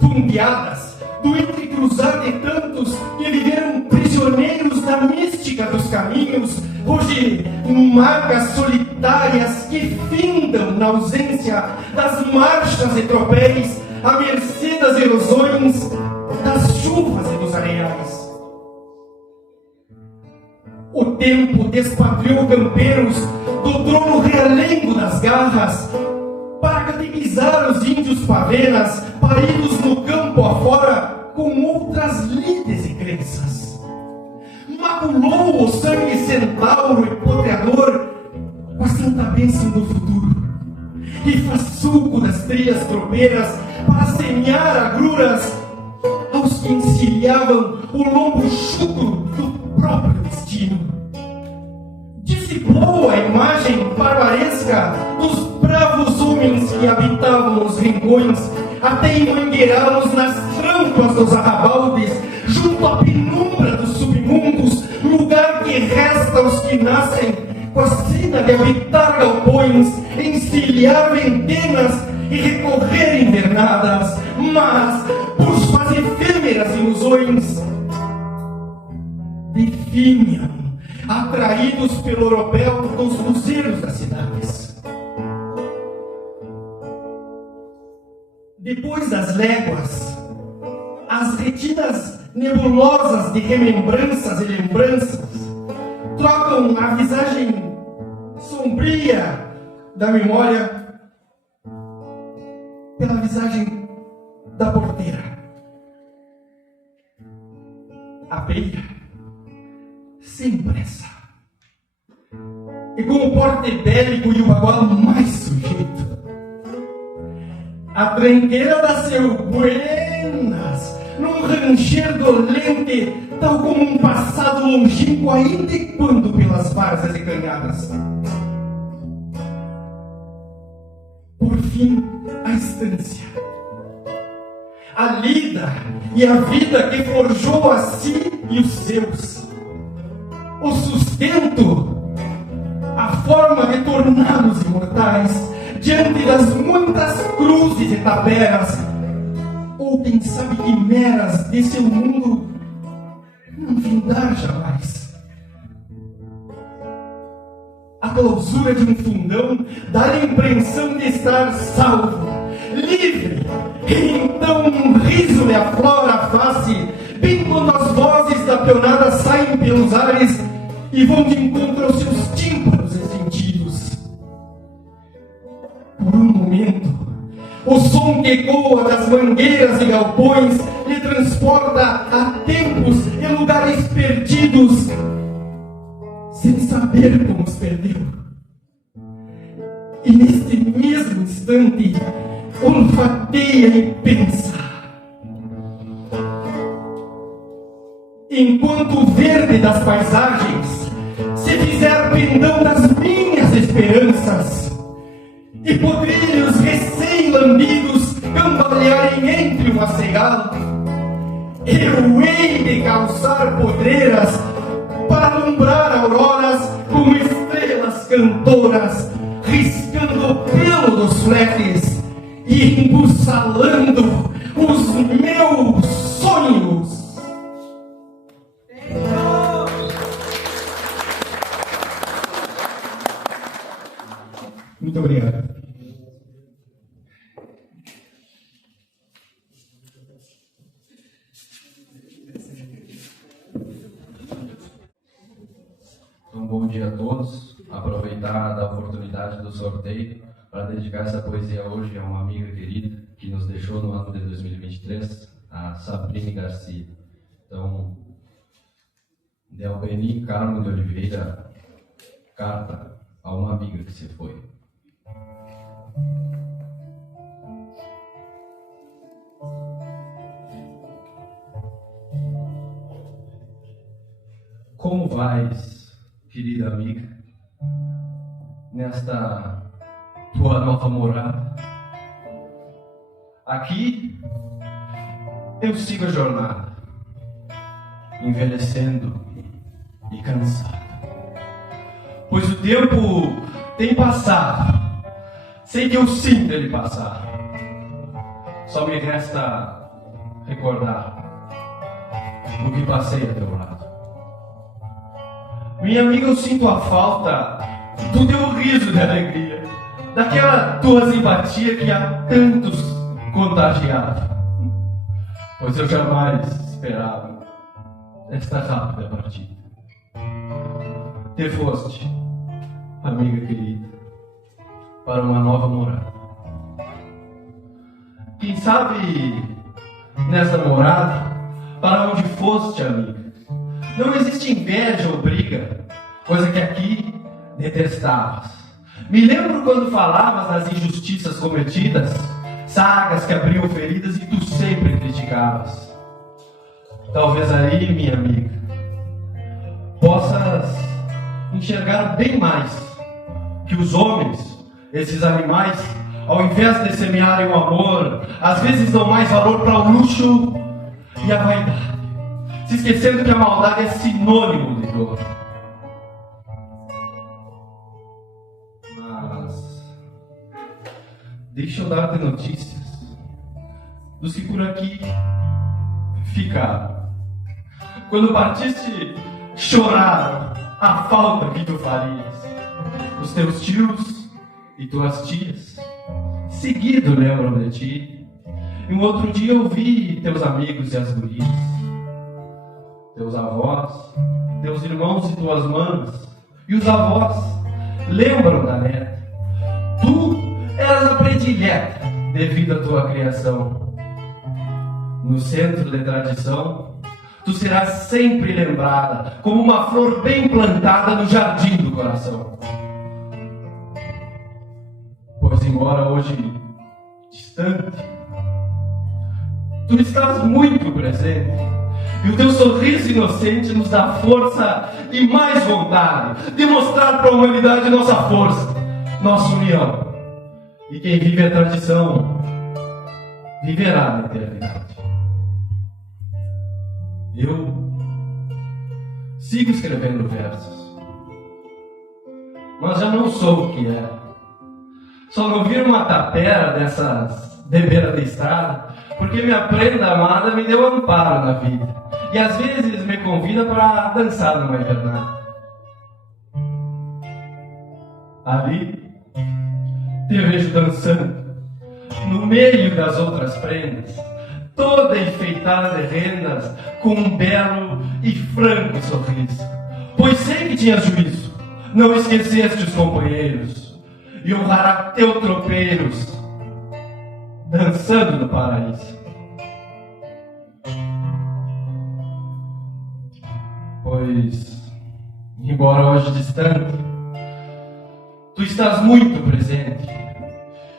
fundeadas do entrecruzar de tantos que viveram prisioneiros da mística dos caminhos, hoje marcas solitárias que findam na ausência das marchas e tropéis, à mercê das erosões, das chuvas e dos areiais. O tempo despatriou campeiros do trono realengo das garras para catequizar os índios pavenas, paridos no campo afora com outras lides e crenças. Maculou o sangue centauro e potreador com a santa bênção do futuro e faz suco das trilhas tropeiras para semear agruras aos que encilhavam o lombo chucro do próprio destino. Dissipou a imagem barbaresca dos bravos homens que habitavam os rincões, até emangueirá-los nas trampas dos arrabaldes, junto à penumbra dos submundos, lugar que resta aos que nascem com a sina de habitar galpões, encilhar ventenas e recorrer invernadas, mas, por suas efêmeras ilusões, definham, atraídos pelo europeu dos luzeiros das cidades. Depois das léguas, as retinas nebulosas de remembranças e lembranças trocam a visagem sombria da memória pela visagem da porteira. A beira, sem pressa, e com o porte bélico e o bagual mais sujeito. A tranqueira dá seu buenas num rancher dolente, tal como um passado longínquo, ainda e quando pelas várzeas e canhadas. Por fim, a estância, a lida e a vida que forjou a si e os seus, o sustento, a forma forma de torná-los imortais, diante das muitas cruzes e tabelas, ou quem sabe quimeras de seu mundo não findar jamais. A clausura de um fundão dá-lhe a impressão de estar salvo, livre, e então um riso lhe aflora a face, bem quando as vozes da peonada saem pelos ares e vão de encontro aos seus tímpanos e sentidos. Por um momento, o som que ecoa das mangueiras e galpões lhe transporta a tempos e lugares perdidos, sem saber como os perdeu. E neste mesmo instante, olfateia e pensa. Enquanto o verde das paisagens se fizer pendão das minhas esperanças, e podrilhos recém-lambidos cambalearem entre o macegal, eu hei de calçar podreiras para alumbrar auroras como estrelas cantoras, riscando o pelo dos fletes e embussalando os meus sonhos. Muito obrigado. Um bom dia a todos. Aproveitar da oportunidade do sorteio para dedicar essa poesia hoje a uma amiga querida que nos deixou no ano de 2023, a Sabrine Garcia. Então, de Albeni Carmo de Oliveira, carta a uma amiga que se foi. Como vais, querida amiga, nesta tua nova morada? Aqui eu sigo a jornada, envelhecendo e cansado, pois o tempo tem passado, sem que eu sinta ele passar. Só me resta recordar o que passei a teu lado. Minha amiga, eu sinto a falta do teu riso de alegria, daquela tua simpatia que há tantos contagiava, pois eu jamais esperava esta rápida partida. Te foste, amiga querida, para uma nova morada. Quem sabe nessa morada, para onde foste, amiga, não existe inveja ou briga, coisa que aqui detestavas. Me lembro quando falavas das injustiças cometidas, sagas que abriam feridas e tu sempre criticavas. Talvez aí, minha amiga, possas enxergar bem mais que os homens, esses animais, ao invés de semearem o amor, às vezes dão mais valor para o luxo e a vaidade, se esquecendo que a maldade é sinônimo de dor. Mas deixa eu dar-te notícias dos que por aqui ficaram. Quando partiste, choraram a falta que tu farias. Os teus tios e tuas tias seguido lembram de ti. E um outro dia eu vi teus amigos e as gurias, teus avós, teus irmãos e tuas manas, e os avós lembram da neta. Tu eras a predileta devido à tua criação. No centro de tradição, tu serás sempre lembrada como uma flor bem plantada no jardim do coração. Pois embora hoje distante, tu estás muito presente. E o teu sorriso inocente nos dá força e mais vontade de mostrar para a humanidade nossa força, nossa união. E quem vive a tradição, viverá na eternidade. Eu sigo escrevendo versos. mas já não sou o que era. Só não viro uma tapera dessas de beira de estrada, porque minha prenda amada me deu amparo na vida. E às vezes me convida para dançar numa invernada. Ali, te vejo dançando, no meio das outras prendas, toda enfeitada de rendas, com um belo e franco sorriso. Pois sei que tinhas juízo, não esqueceste os companheiros, e honrará teu tropeiros, dançando no paraíso. Pois, embora hoje distante, tu estás muito presente,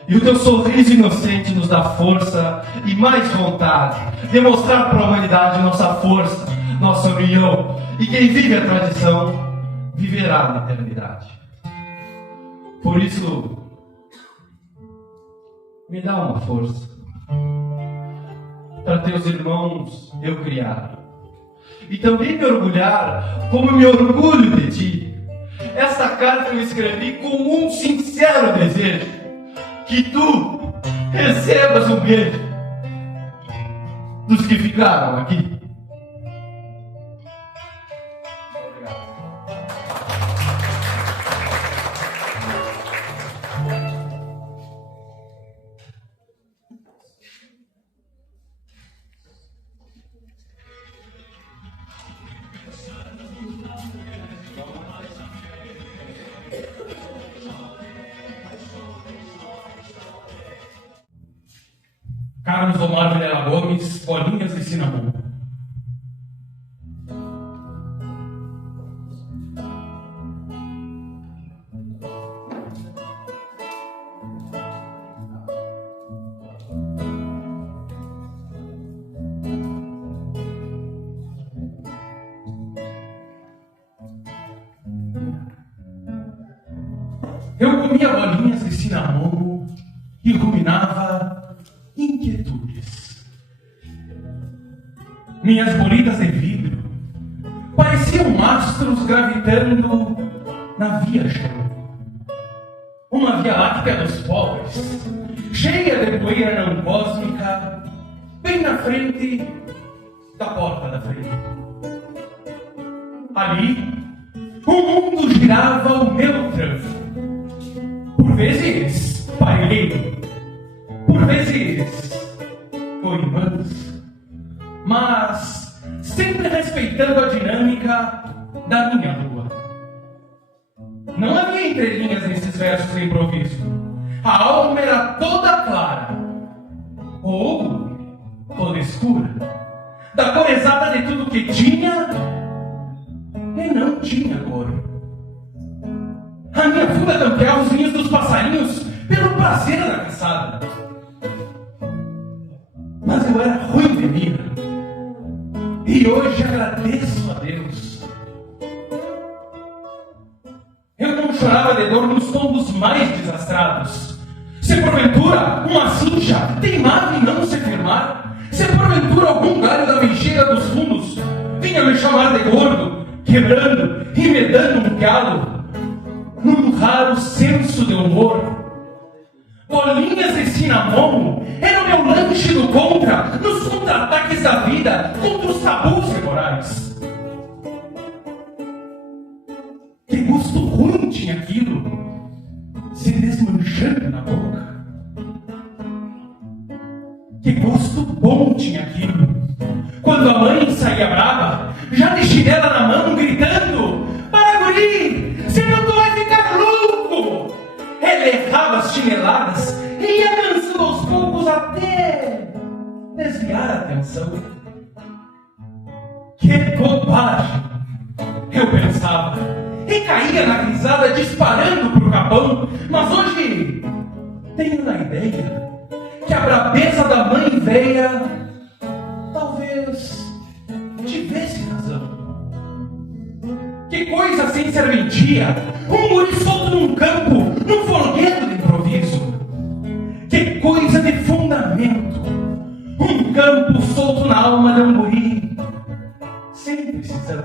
e o teu sorriso inocente nos dá força e mais vontade de mostrar para a humanidade nossa força, nossa união, e quem vive a tradição viverá na eternidade. Por isso, me dá uma força para teus irmãos eu criar, e também me orgulhar como me orgulho de ti. Esta carta eu escrevi com um sincero desejo, que tu recebas um beijo dos que ficaram aqui. Obrigado. Carlos Omar Vilela Gomes, Bolinhas de Cinnamon. Eu comia bolinhas de cinnamon e ruminava inquietudes. Minhas bolitas de vidro pareciam astros gravitando na via-chão. Uma via láctea dos pobres, cheia de poeira não cósmica, bem na frente da porta da frente. Ali, o mundo girava ao meu tranco. Por vezes, parelheiro, por vezes co-irmãs, mas sempre respeitando a dinâmica da minha lua. Não havia entrelinhas nesses versos de improviso. A alma era toda clara, ou toda escura, da cor exata de tudo que tinha e não tinha cor. A minha funda campeava os ninhos dos passarinhos pelo prazer da caçada. Mas eu era ruim de mira, e hoje agradeço a Deus. Eu não chorava de dor nos tombos mais desastrados. Se porventura uma cincha teimava em não se firmar, se porventura algum galho da mexeira dos fundos vinha me chamar de gordo, quebrando e me dando um galo, num raro senso de humor, bolinhas de cinnamon era o meu lanche do contra, nos contra-ataques da vida, contra os tabus morais. Que gosto ruim tinha aquilo, se desmanchando na boca. Que gosto bom tinha aquilo, quando a mãe saía brava, já de chinela na mão, gritando: "Para, guri, senão tu vai ficar louco!" Ela errava as chineladas e ia dançando aos poucos até desviar a atenção. Que bobagem! Eu pensava, e caía na risada disparando pro capão, mas hoje tenho na ideia que a brabeza da mãe velha talvez tivesse razão. Que coisa sem serventia, um guri solto num campo, num folguedo de improviso. Que coisa de fundamento, um campo solto na alma de um guri, sem precisão.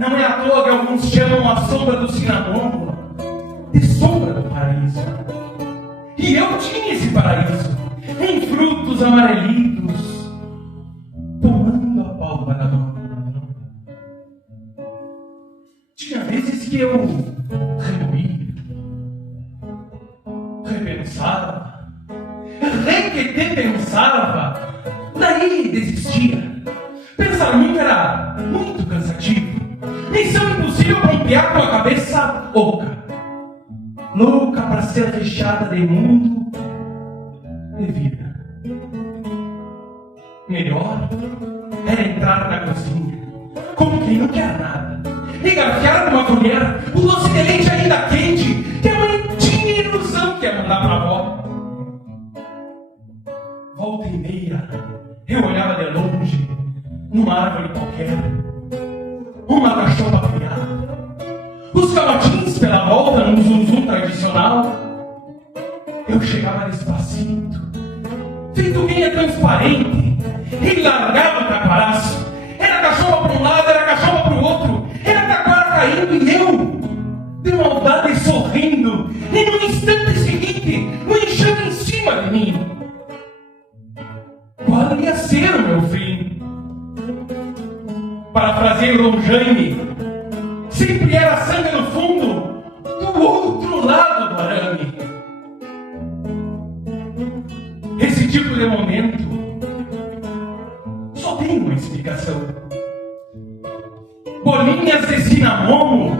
Não é à toa que alguns chamam a sombra do cinamomo de sombra do paraíso. E eu tinha esse paraíso, em frutos amarelitos, tomando a palma da mão. Tinha vezes que eu remoía, repensava, requeté pensava, daí desistia. Pensar muito era muito cansativo. Missão impossível para um piá com a cabeça oca, louca para ser fechada de mundo e vida. Melhor era entrar na cozinha, como quem não quer nada, e garfiar numa colher o doce de leite ainda quente, que a mãe tinha ilusão que ia mandar pra avó. Volta e meia, eu olhava de longe, numa árvore qualquer, uma cachorra criada, os camatins pela volta num zum-zum tradicional. Eu chegava despacito, feito quem é transparente, e largava o caparaço. Era cachorra para um lado, era cachorra para o outro, era taquara caindo e eu, de maldade sorrindo, e no instante seguinte, o enxame em cima de mim. Qual ia ser o meu fim? Parafraseio Dom Jaime, sempre era sangue no fundo, do outro lado do arame. Esse tipo de momento só tem uma explicação. Bolinhas de cinamomo,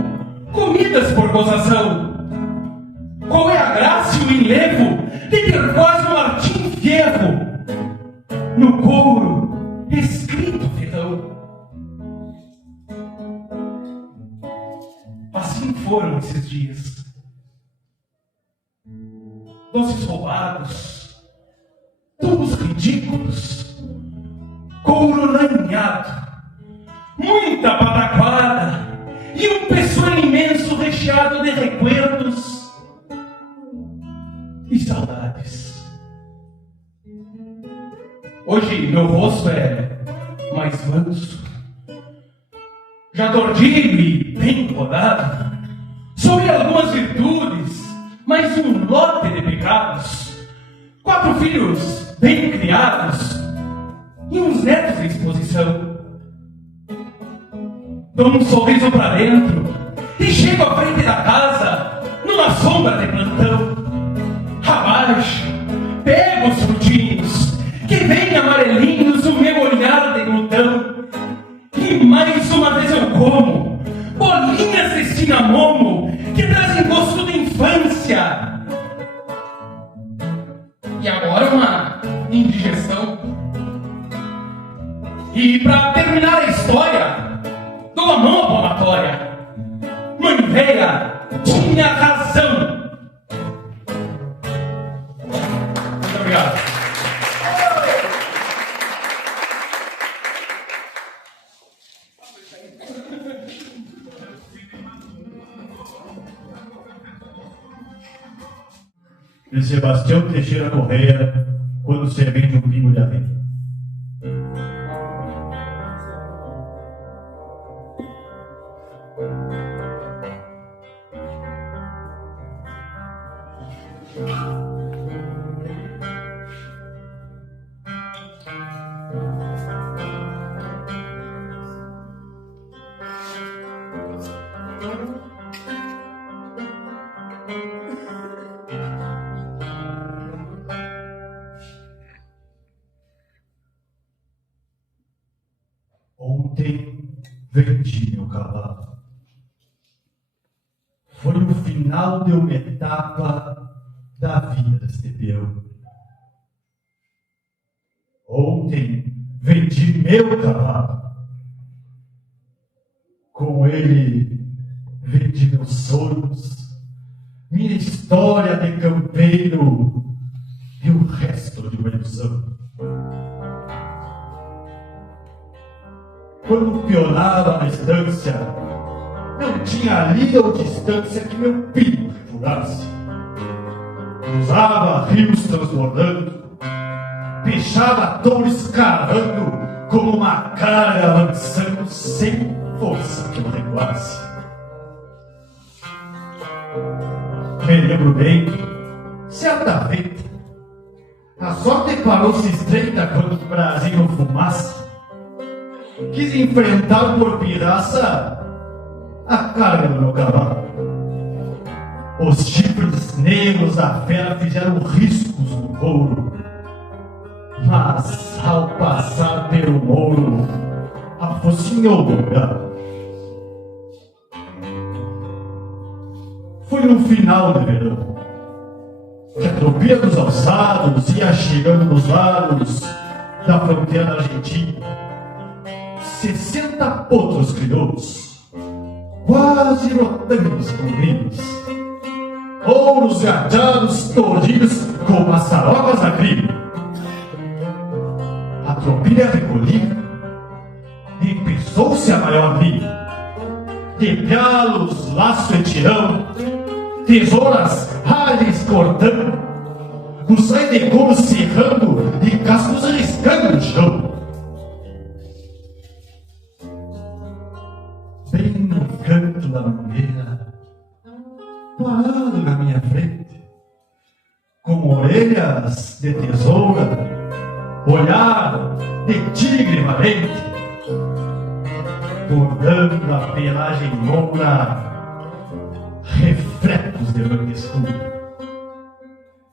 comidas por gozação. Qual é a graça e o enlevo de ter quase um Martim Fierro no couro escrito ferrão? Assim foram esses dias. Doces roubados, tubos ridículos, couro lanhado, muita pataquada e um peçonho imenso recheado de recuerdos e saudades. Hoje meu rosto é mais manso, já tordido e bem rodado, sobre algumas virtudes, mais um lote de pecados, 4 filhos bem criados e uns netos em exposição. Dou um sorriso pra dentro e chego à frente da casa numa sombra de plantão. Abaixo, pego os frutinhos que vêm amarelinhos no meu olhar de glutão. E mais uma vez eu como bolinhas de cinamomo que trazem gosto de infância. E agora uma indigestão. E para terminar a história, dou a mão à palmatória. Mãe velha tinha razão. Muito obrigado. De Sebastião Teixeira Correia, quando se vende um pingo de aveia. Ontem vendi meu cavalo. Foi o final de uma etapa da vida deste peão. Ontem vendi meu cavalo. Com ele vendi meus sonhos, minha história de campeiro e o resto de uma ilusão. Quando pionava na estância, não tinha linha ou distância que meu pingo refurasse. Cruzava rios transbordando, pichava torres cravando, como uma carga avançando sem força que eu regulasse. Me lembro bem, certa feita, a sorte parou-se estreita quando o Brasil fumaça. Quis enfrentar por pirraça a carga do meu cavalo. Os chifres negros da fera fizeram riscos no couro, mas ao passar pelo mouro, afocinhou o lugar. Foi no final de verão que a tropia dos alçados ia chegando nos lados da fronteira argentina. 60 potros crioulos, quase lotando os congrilos, ouros gateados todinhos com maçarocas na cria. A tropilha recolhida, empezou-se a maior briga. De pialos, laço e tirão, tesouras, ralhas cortando, buçais de couro serrando e cascos riscando o chão. Bem no canto da mangueira, parado na minha frente, com orelhas de tesoura, olhar de tigre valente, bordando a pelagem moura, refletos de branco escuro.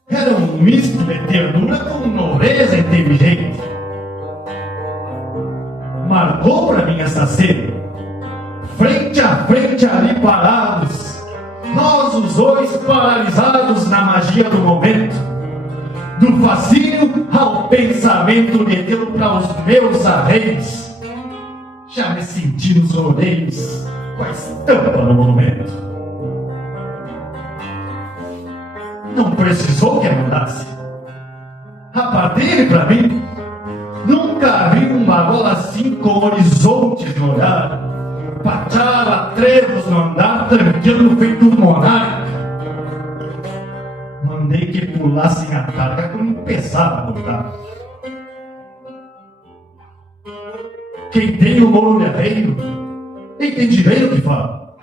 Era um misto de ternura com nobreza inteligente. Marcou para mim essa cena, frente a frente ali parados, nós os dois paralisados na magia do momento, do fascínio ao pensamento meteu para os meus arreios. Já me senti nos rodeios com a estampa no monumento. Não precisou que ajudasse. A partir para mim, nunca vi um bagola assim com horizontes no olhar, pachava trevos no andar, tranquilo feito um monarca. Mandei que pulassem a carga quando empezava a cortar. Quem tem o mouro de arreio, entende bem o que fala.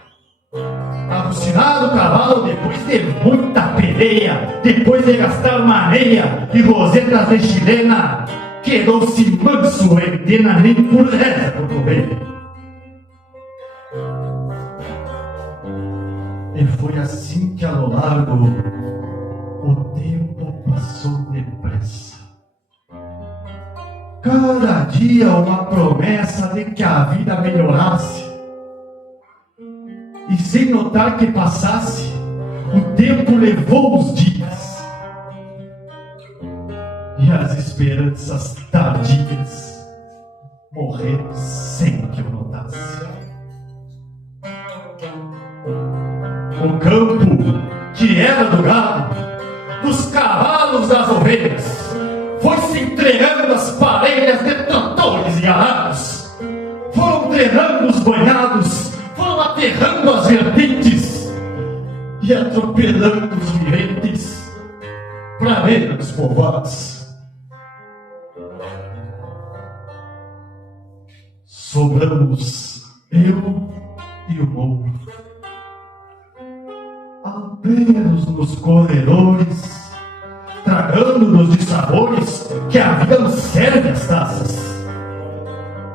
Alucinado o cavalo depois de muita peleia, depois de gastar maneia e rosetas de chilena, quedou-se manso e dena nem por reza por correr. E foi assim que ao largo o tempo passou depressa. Cada dia uma promessa de que a vida melhorasse. E sem notar que passasse, o tempo levou os dias. E as esperanças tardias morreram sem que eu notasse. O campo, que era do gado, dos cavalos, das ovelhas, foi se entregando as parelhas de tratores e arados. Foram treinando os banhados, foram aterrando as vertentes e atropelando os viventes para ver os povoados. Sobramos eu e o mouro, apenas nos corredores, tragando-nos de sabores que a vida nos serve as taças.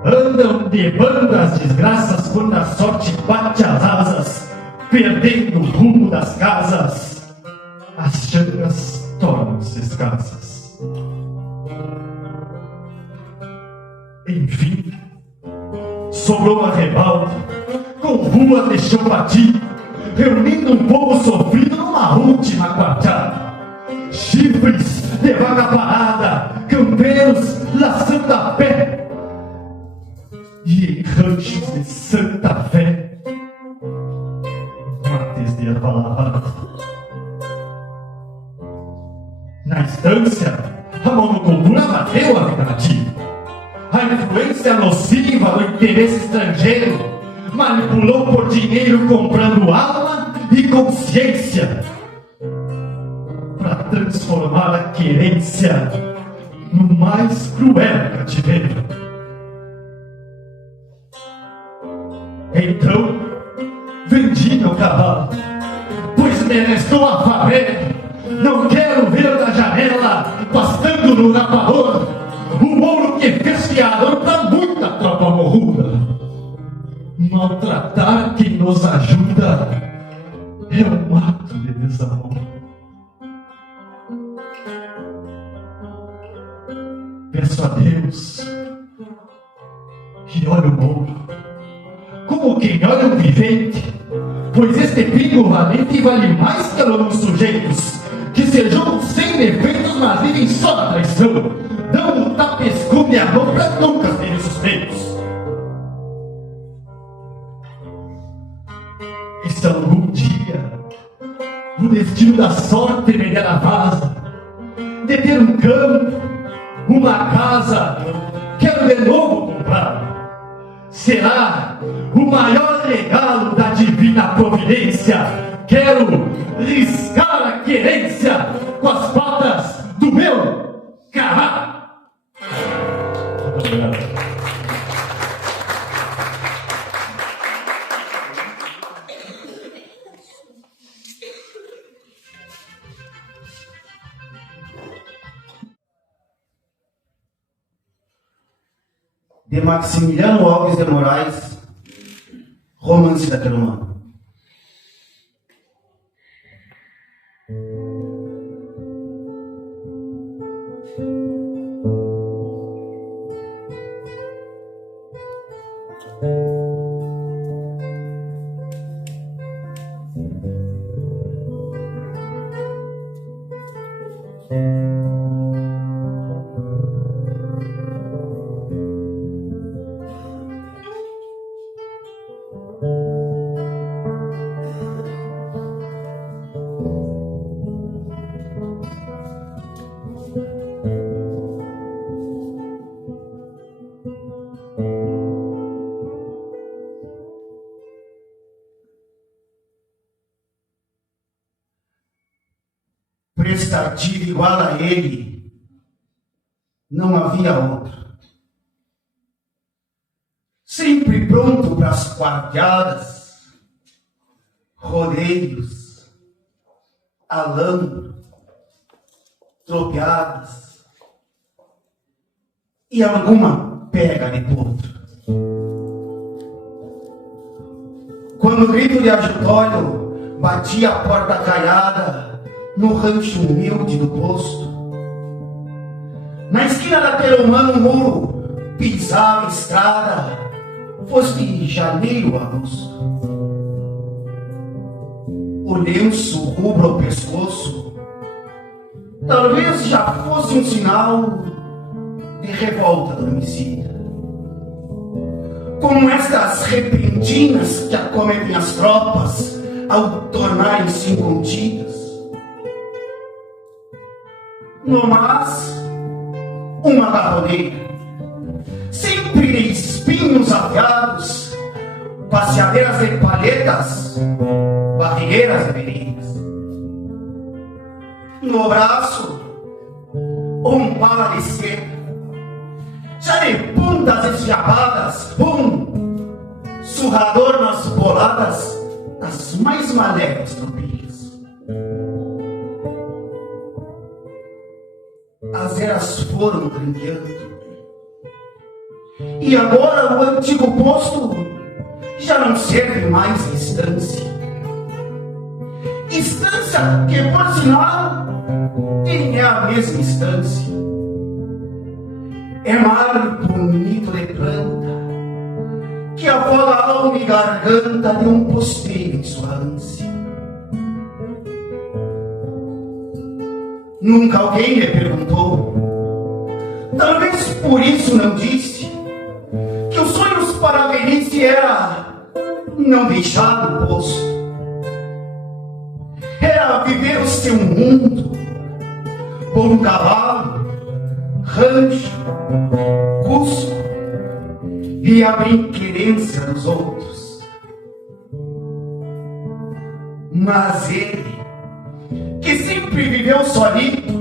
Andam de banda as desgraças quando a sorte bate as asas, perdendo o rumo das casas, as chancras tornam-se escassas. Enfim, sobrou a rebalde, com ruas de chão batido, reunindo um povo sofrido numa última quartada. Chifres de vaga parada, campeiros laçando a pé, e em ranchos de Santa Fé, mates de erva lavada. Na estância, a monocultura bateu a vida nativa. A influência nociva do interesse estrangeiro manipulou por dinheiro, comprando alma e consciência, para transformar a querência no mais cruel cativeiro. Então, vendi meu cavalo, pois me restou a favela. Não quero ver da janela, pastando no napador, o ouro que fez fiador pra muita tropa morruda. Maltratar quem nos ajuda é um ato de desamor. Peço a Deus que olhe o morto como quem olha um vivente, pois este pingo valente vale mais que alguns sujeitos que se julgam sem defeitos, mas vivem só na traição, dão um tapescume a mão para nunca serem suspeitos. E se algum dia o destino da sorte me der a vaza de ter um campo, uma casa, quero de novo comprar, será o maior regalo da divina providência. Quero riscar a querência com as patas do meu cavalo. Muito obrigado. De Maximiliano Alves de Moraes, Romance da Carolina. Prestativo igual a ele, não havia outro. Sempre pronto para as quarteadas, rodeios, alambro, tropeadas e alguma pega de potro. Quando o grito de ajutório batia a porta caiada no rancho humilde do posto, na esquina da Perumana um muro pisava a estrada, fosse de janeiro a agosto. O lenço rubro ao pescoço talvez já fosse um sinal de revolta do homicida, como estas repentinas que acometem as tropas ao tornarem-se incontidas. No mas, uma barroneira, sempre de espinhos afiados, passeadeiras de palhetas, barrigueiras de vereiras. No braço, um pala de seda, já de puntas esfiapadas, surrador nas boladas das mais maléficas tropilhas. As eras foram trinqueando, e agora o antigo posto já não serve mais de estância. Estância que, por sinal, nem é a mesma estância. É mar bonito de planta que afoga a alma e garganta de um posteiro em sua ânsia. Nunca alguém lhe perguntou, talvez por isso não disse, que os sonhos para a velhice era não deixar o posto, era viver o seu mundo, por um cavalo, rancho, cusco e a bem-querência dos outros. Mas ele, que sempre viveu solito,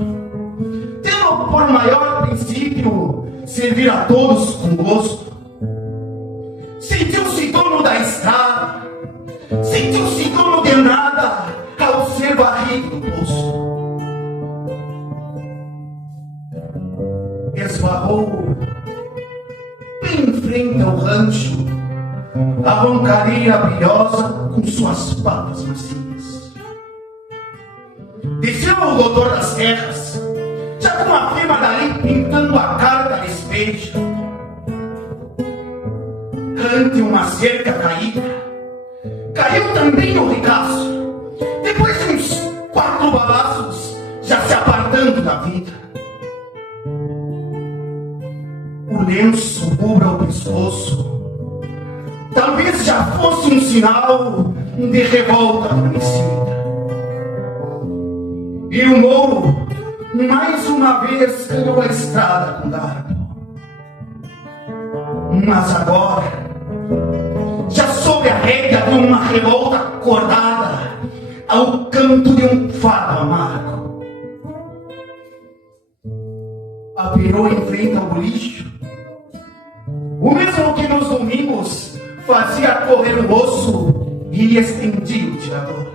tendo por maior princípio servir a todos com gosto, sentiu-se dono da da estrada, sentiu-se dono de nada ao ser varrido do poço. Esbarrou bem em frente ao rancho a roncareira brilhosa com suas patas macias. Desceu o doutor das terras, já com a firma dali pintando a carta a despejo. Ante uma cerca caída, caiu também no ricaço, depois de uns 4 balaços, já se apartando da vida. O lenço cubra o pescoço, talvez já fosse um sinal de revolta adormecida. E o mouro, mais uma vez, ganhou a estrada com dardo. Mas agora, já sob a rédea de uma revolta acordada, ao canto de um fado amargo, avirou em frente ao bolicho, o mesmo que nos domingos fazia correr o osso e estendia o tirador.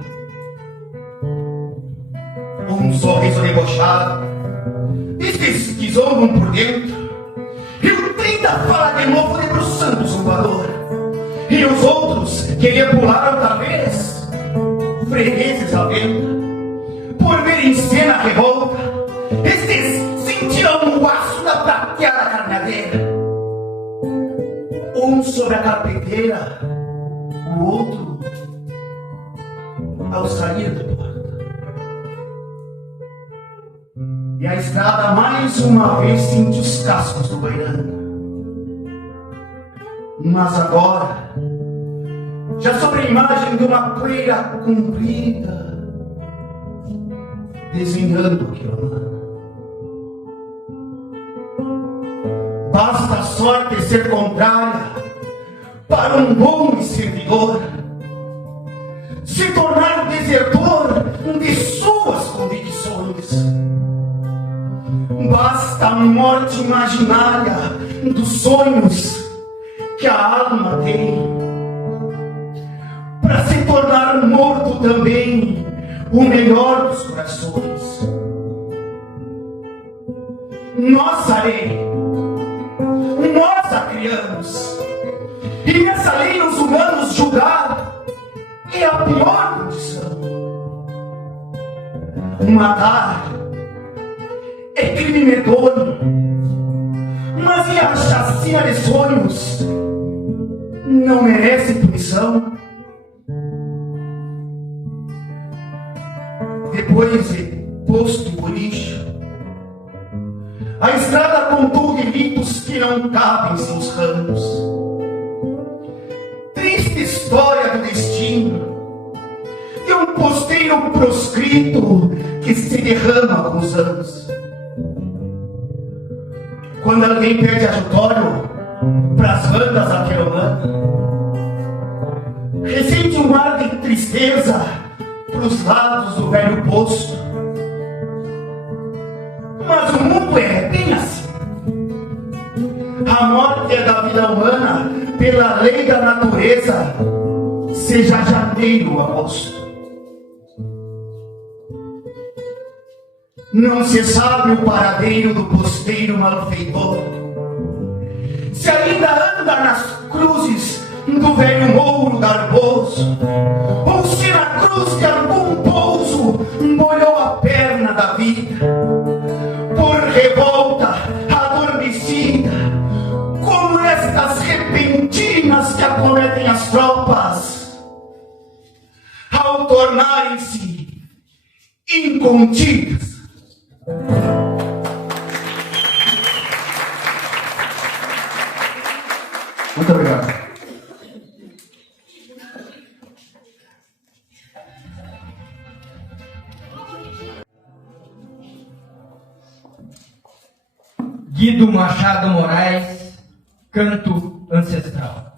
Um sorriso debochado esquisou um por dentro, e o 30 fala de novo debruçando o zombador. E os outros que lhe pularam talvez, fregueses à venda, por ver em cena a revolta, estes sentiram o aço da prateada carneadeira. Um sobre a carpeteira, o outro ao sair da porta. E a estrada mais uma vez sentiu os cascos do Bairanga. Mas agora, já sobre a imagem de uma poeira comprida, desenhando aquilo lá. Basta a sorte ser contrária para um bom servidor se tornar o desertor de suas convicções. Basta a morte imaginária dos sonhos que a alma tem para se tornar morto também o melhor dos corações. Nossa lei, nós a criamos, e nessa lei os humanos julgar é a pior condição. Matar é crime medonho, mas e a chacina de sonhos não merece punição? Depois de posto o lixo, a estrada contou delitos que não cabem em seus ramos. Triste história do destino de um posteiro proscrito que se derrama com os anos. Quando alguém perde ajutório pras bandas aqueromanas, ressente um ar de tristeza pros lados do velho posto. Mas o mundo é bem assim. A morte é da vida humana pela lei da natureza, seja janeiro ou agosto. Não se sabe o paradeiro do posteiro malfeitor, se ainda anda nas cruzes do velho mouro garboso, ou se na cruz de algum pouso molhou a perna da vida, por revolta adormecida, como estas repentinas que acometem as tropas, ao tornarem-se incontidas. Muito obrigado. Guido Machado Moraes, Canto Ancestral.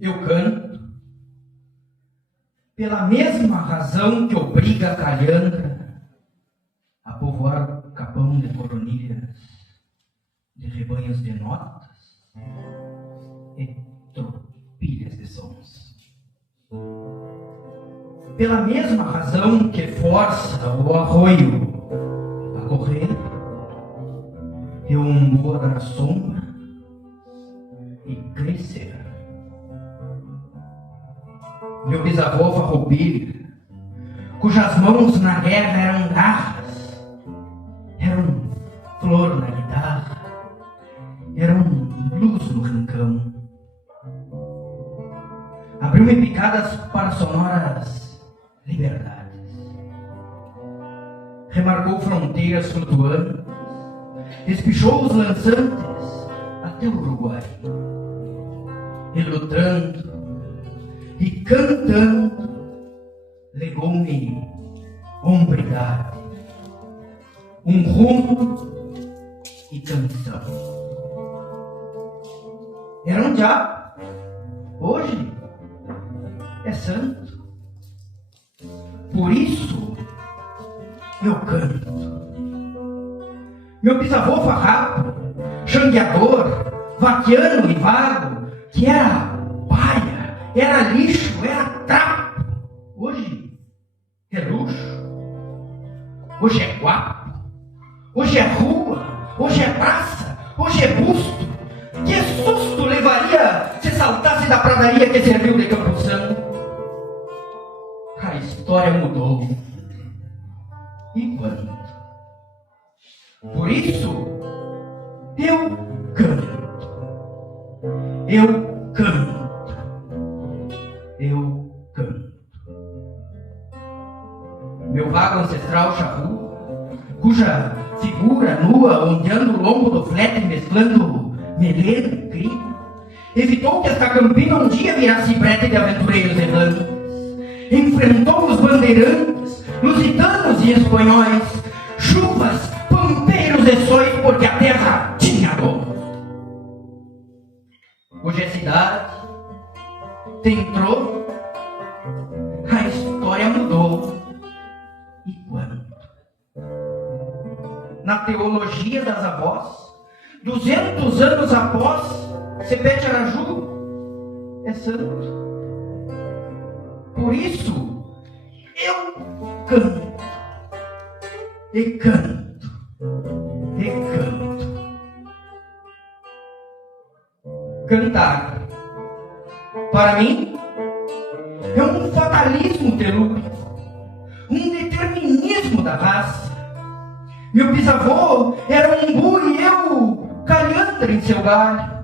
Eu canto pela mesma razão que obriga a calhandra a povoar o capão de coronilhas, de rebanhos de notas e tropilhas de sons. Pela mesma razão que força o arroio a correr e o umbu a dar sombra e crescer. Meu bisavô Farroupilha, cujas mãos na guerra eram garras, eram flor na guitarra, eram blues no rincão, abriu-me picadas para sonoras liberdades, remarcou fronteiras flutuantes, espichou os lançantes até o Uruguai, e lutando e cantando, legou-me hombridade, um rumo e canção. Era um diabo, hoje é santo. Por isso eu canto. Meu bisavô farrapo, xangueador, vaquiano e vago, que era paia, era lixo, era trapo, hoje é luxo, hoje é guapo, hoje é rua, hoje é praça, hoje é busto. Que susto levaria se saltasse da pradaria que serviu de Campo Santo? A história mudou. E quando? Por isso, eu canto. Eu canto. Eu canto. Meu vago ancestral charrua, cuja figura nua ondeando o lombo do flete mesclando melena e crina, evitou que esta campina um dia virasse brete de aventureiros errantes. Enfrentou os bandeirantes, lusitanos e espanhóis, chuvas, pampeiros e sóis, porque a terra tinha dono. Hoje é cidade, tem trono, a história mudou. E quando? Na teologia das avós, 200 anos após, Sepete Araju é santo. Por isso, eu canto, e canto, e canto. Cantar, para mim, é um fatalismo telúrico, um determinismo da raça. Meu bisavô era um umbu e eu calhandra em seu galho.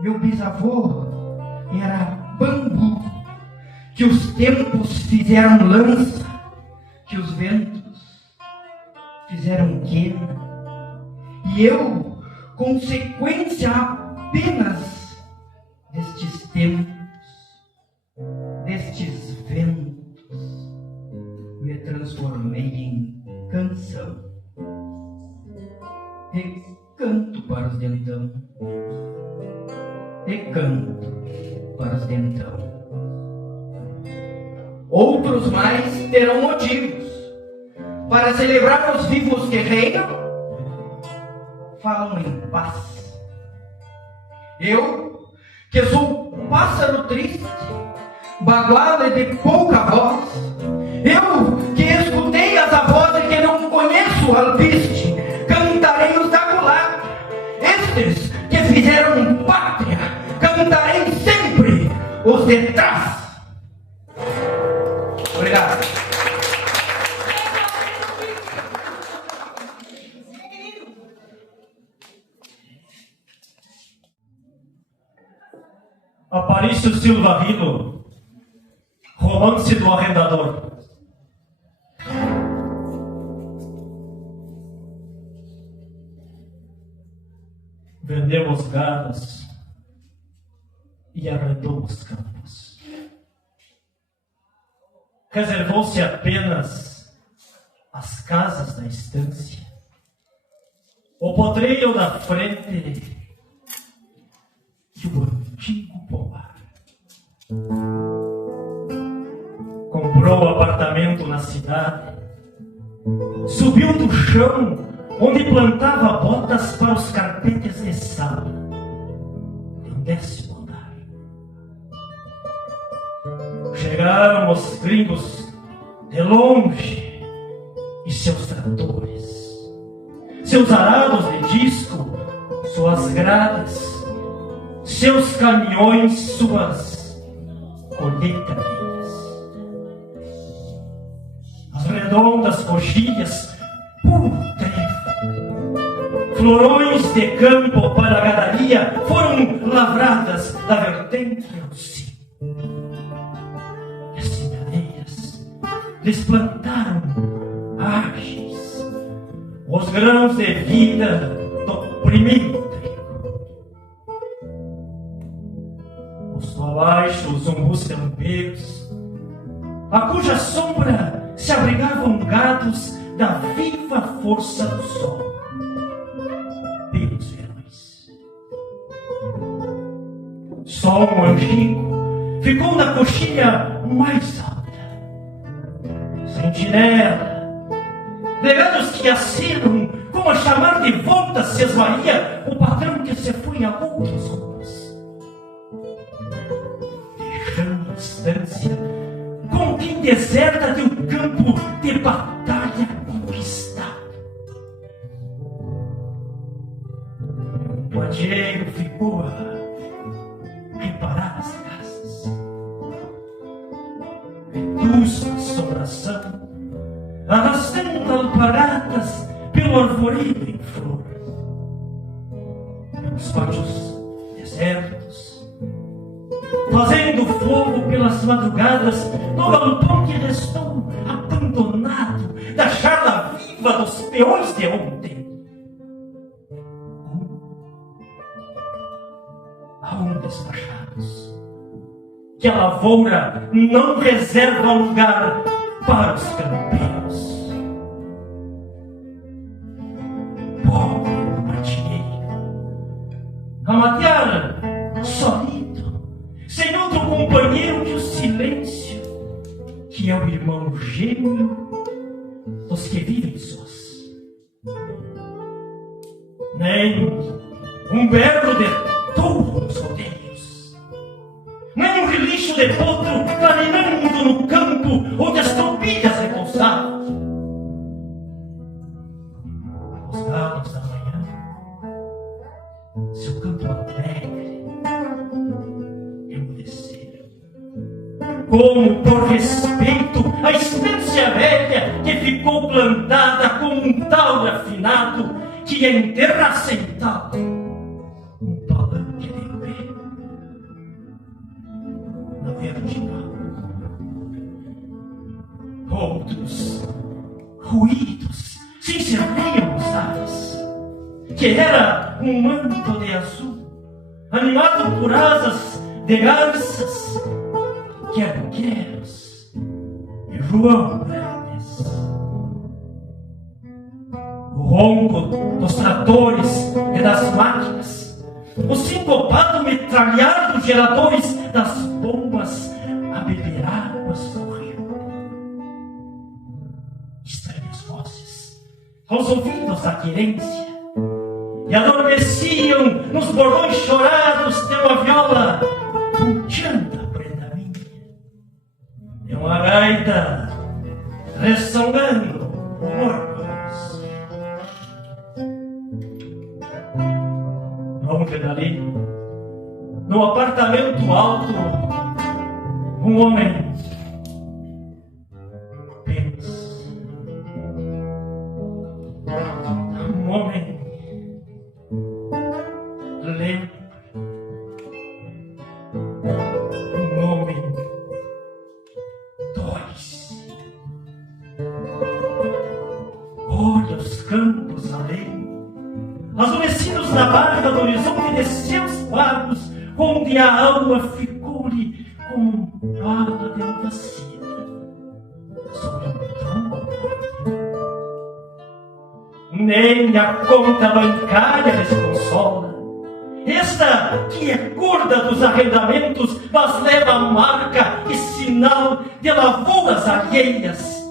Meu bisavô era bambu, que os tempos fizeram lança, que os ventos fizeram quena, e eu, consequência apenas destes tempos, destes ventos, me transformei em canção. E canto para os dentão, e canto para os dentão. Outros mais terão motivos para celebrar os vivos que reinam, falam em paz. Eu, que sou pássaro triste, bagual e de pouca voz, eu que escutei as avós e que não conheço o alpiste, cantarei os da culatra. Estes que fizeram pátria, cantarei sempre os de trás. Obrigado. Aparício Silva Rino, Romance do Arrendador. Vendeu os gados e arrendou os campos. Reservou-se apenas as casas da estância, o potreiro da frente e o antigo pão. cidade. Subiu do chão onde plantava botas para os carpetes de sala. No 10º andar. Chegaram os gringos de longe e seus tratores, seus arados de disco, suas grades, seus caminhões, suas colheitadeiras. As redondas coxilhas, puro trevo, florões de campo para a gadaria foram lavradas da vertente ao cio. E as semeadeiras lhes plantaram ágeis os grãos de vida do primeiro trigo. Posto abaixo os umbus campeiros, a cuja sombra se abrigavam gados da viva força do sol, pelos verões. Só um angico ficou na coxilha mais alta, sentinela. Legados que acenam, como a chamar de volta se esvaía o patrão que se foi a outras ruas, deixando a distância com quem deserta de um campo de batalha conquistado. O boadeiro ficou a reparar as casas, vetusta assombração, arrastando alpargatas pelo arvoredo em flor, pelos pátios desertos, fazendo fogo pelas madrugadas no galpão que restou abandonado da charla viva dos peões de ontem. Há um despachados que a lavoura não reserva lugar para os campeiros. Pobre martinheiro, a matear solido, sem outro companheiro que o silêncio, que é o irmão gêmeo dos que vivem sós. Nem um berro de touro nos rodeios, nem um relincho de potro caminhando no campo onde as tropilhas repousavam. Os galos da manhã, seu canto alegre, emudeceram, como por respeito à estância velha que ficou plantada como um tauro afinado que ia enterrar sentado um palanque de pé na vertical. Outros ruídos se encerraiam nos ares, que era um manto de azul, animado por asas de garças, que eram Queros e João Brandes. O ronco dos tratores e das máquinas, o sincopado metralhar dos geradores das bombas a beber águas do rio. Estranhas vozes aos ouvidos da querência e adormeciam nos bordões chorados de uma viola punchando a prenda minha, de uma gaita ressongando o morgoso. Longe dali, no apartamento alto, um homem pensa. Um homem lembra. Um homem dói-se. Olha os campos além, adormecidos na barra do horizonte de seus quadros, onde a alma ficou-lhe como bala de uma vacina sobre um tronco morto. Nem a conta bancária lhes consola, esta que é gorda dos arrendamentos, mas leva marca e sinal de lavouras alheias,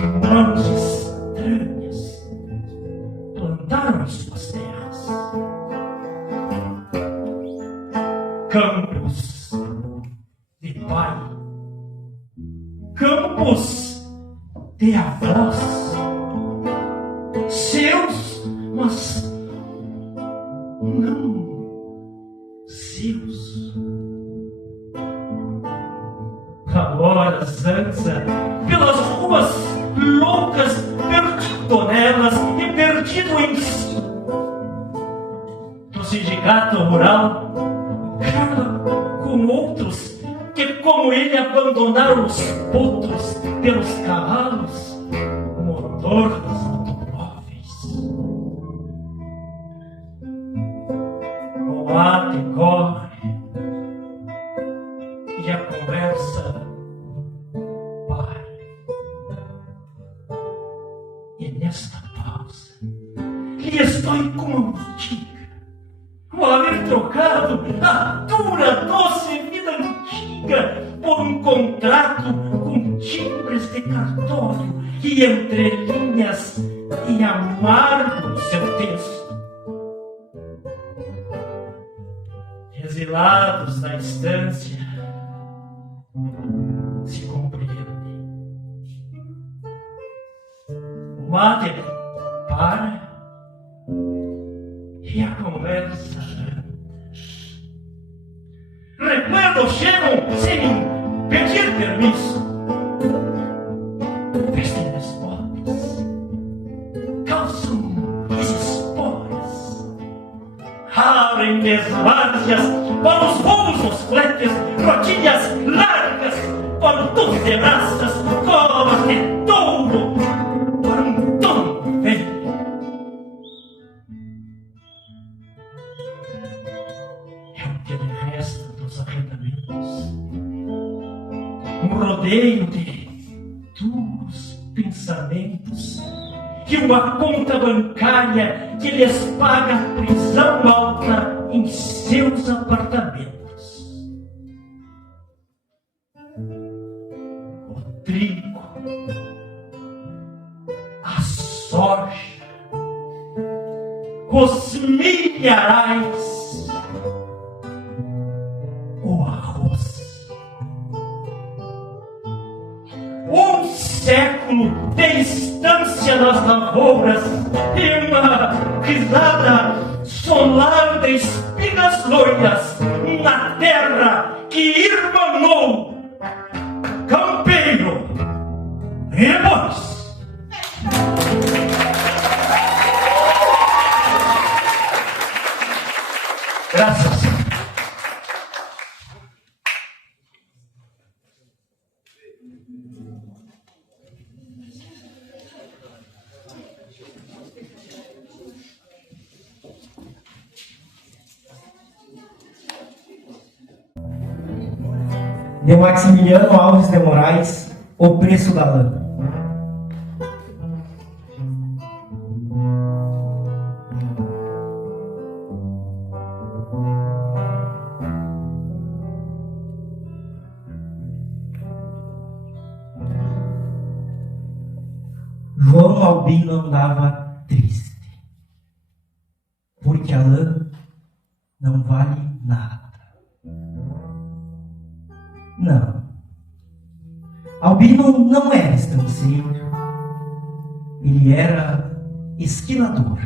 mãos estranhas plantaram em suas terras. Campos de pai, campos de avós, seus, mas não seus. Agora zanza pelas ruas loucas, perdido nelas e perdido em si. Do sindicato rural, com outros que, como ele, abandonaram os potros pelos cavalos, o motor dos automóveis. O mate corre e a conversa para. E nesta pausa lhe estou como antiga, o haver trocado a dura, doce vida antiga por um contrato com timbres de cartório e entrelinhas e amargo seu texto. Exilados da estância, se compreendem. O mate para e a conversa anda. Recuerdos chegam sem pedir permisso. Vestem as botas, calçam as esporas, abrem desvárzeas para os roubos nos fletes, rodilhas largas para o tubo de braças, covas de touro para um tom velho. É o que lhe resta dos arrendamentos, um rodeio de duros pensamentos e uma conta bancária que lhes paga prisão alta em seus apartamentos. O trigo, a soja, os milharais, o arroz. Um século de estância nas lavouras e uma risada solar de espigas loiras na terra que irmanou campeiro e bois. Graças. De Maximiliano Alves de Moraes, O Preço da Lã. João Albino andava triste, porque a lã não vale nada. Não. Albino não era estanceiro. Ele era esquilador.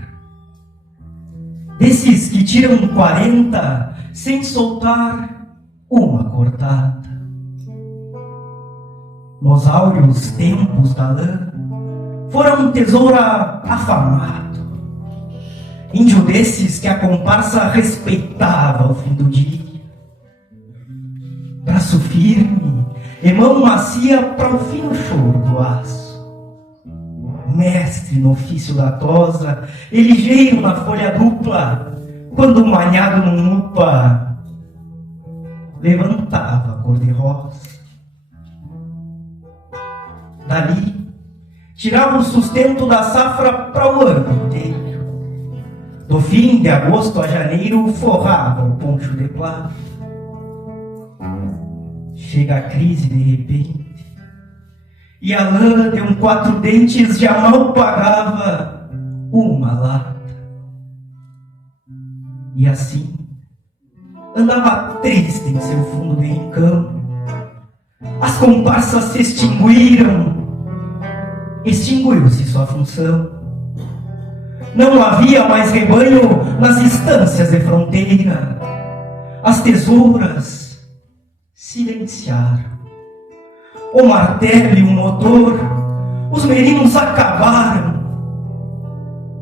Desses que tiram 40 sem soltar uma cortada. Nos áureos tempos da lã, fora um tesouro afamado. Índio desses que a comparsa respeitava ao fim do dia. Braço firme e mão macia para o fino choro do aço. Mestre no ofício da tosa e ligeiro na folha dupla, quando manhado num upa levantava a cor-de-rosa. Dali tirava o sustento da safra para o ano inteiro. Do fim de agosto a janeiro forrava o poncho de plata. Chega a crise de repente e a lã de 4 dentes já mal pagava uma lata. E assim andava triste em seu fundo de rincão. As comparsas se extinguiram, extinguiu-se sua função. Não havia mais rebanho nas instâncias de fronteira. As tesouras silenciaram. O martelo e o motor, os merinos acabaram.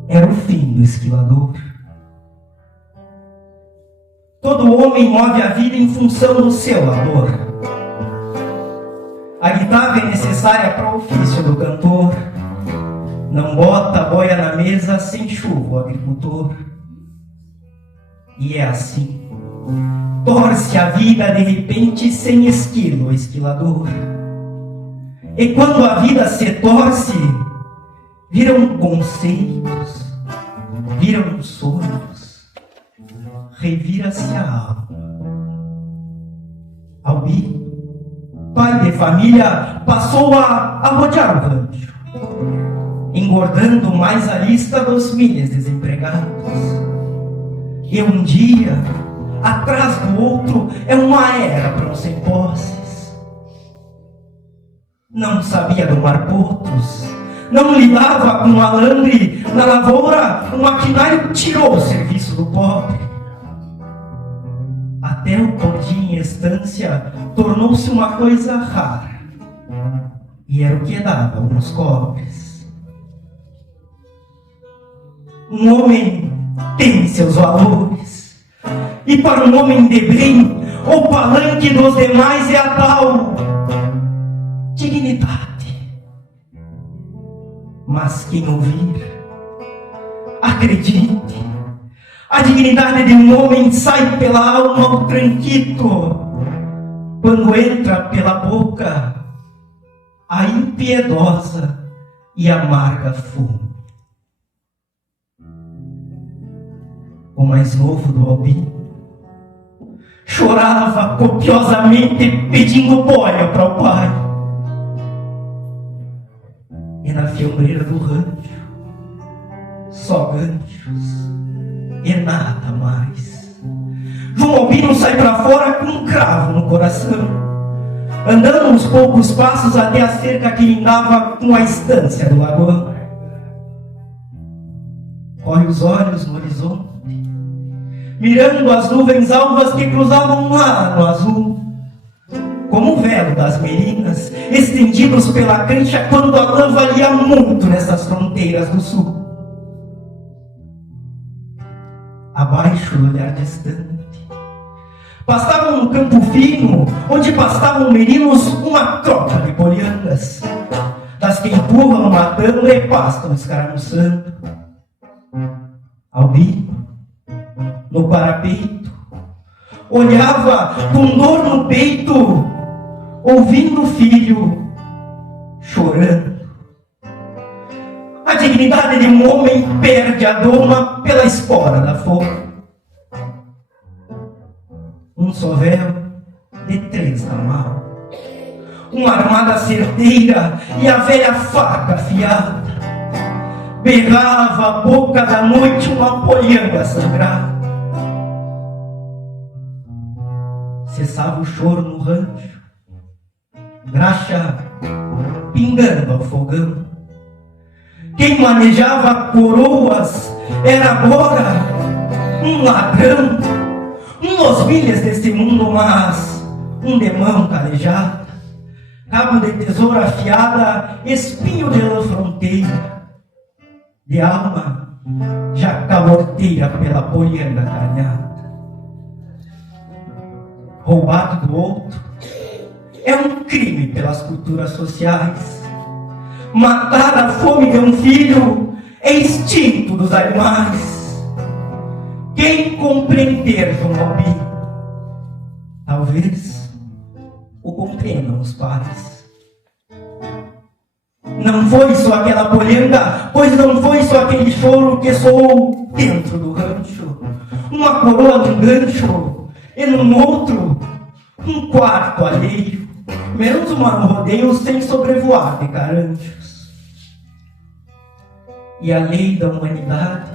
Era o fim do esquilador. Todo homem move a vida em função do seu labor. A guitarra é necessária para o ofício do cantor. Não bota a boia na mesa sem chuva o agricultor. E é assim. Torce a vida de repente sem esquilo o esquilador. E quando a vida se torce, viram conceitos, viram sonhos, revira-se a alma. Albi, pai de família, passou a rodear o rancho, engordando mais a lista dos milhas desempregados. E um dia, atrás do outro, é uma era para os sem posses. Não sabia domar potros, não lidava com alambre. Na lavoura, o maquinário tirou o serviço do pobre. Até o pordim em estância tornou-se uma coisa rara, e era o que dava alguns cobres. Um homem tem seus valores, e para um homem de bem, o palanque dos demais é a tal dignidade. Mas quem ouvir, acredite, a dignidade de um homem sai pela alma ao tranquito, quando entra pela boca a impiedosa e amarga fome. O mais novo do Albi chorava copiosamente pedindo boia para o pai. E na fiambreira do rancho, só ganchos e nada mais. João Albino sai para fora com um cravo no coração, andando uns poucos passos até a cerca que lindava com a estância do lagoão. Corre os olhos no horizonte, mirando as nuvens alvas que cruzavam lá no azul, como o velo das merinas, estendidos pela cancha quando a lã valia muito nessas fronteiras do sul. Abaixo do olhar distante, pastavam no campo fino, onde pastavam merinos, uma troca de poliangas, das que empurram matando e pastam escaramuçando. Albi, no parapeito, olhava com dor no peito, ouvindo o filho chorando. A dignidade de um homem perde a doma pela espora da fome. Um sovel de 3 na mão, uma armada certeira e a velha faca afiada. Berrava a boca da noite uma polianga sangrada. Cessava o choro no rancho, graxa pingando ao fogão. Quem manejava coroas era agora um ladrão, um dos milhas deste mundo, mas um de mão calejada, cabo de tesoura afiada, espinho de lã fronteira, de alma já calorteira pela polianga carinhada. Roubado do outro é um crime pelas culturas sociais. Matar a fome de um filho é instinto dos animais. Quem compreender João Albi, talvez o compreendam os pais. Não foi só aquela polianga, pois não foi só aquele choro que soou dentro do rancho. Uma coroa num gancho e num outro um quarto alheio. menos um rodeio sem sobrevoar de caranchos. E a lei da humanidade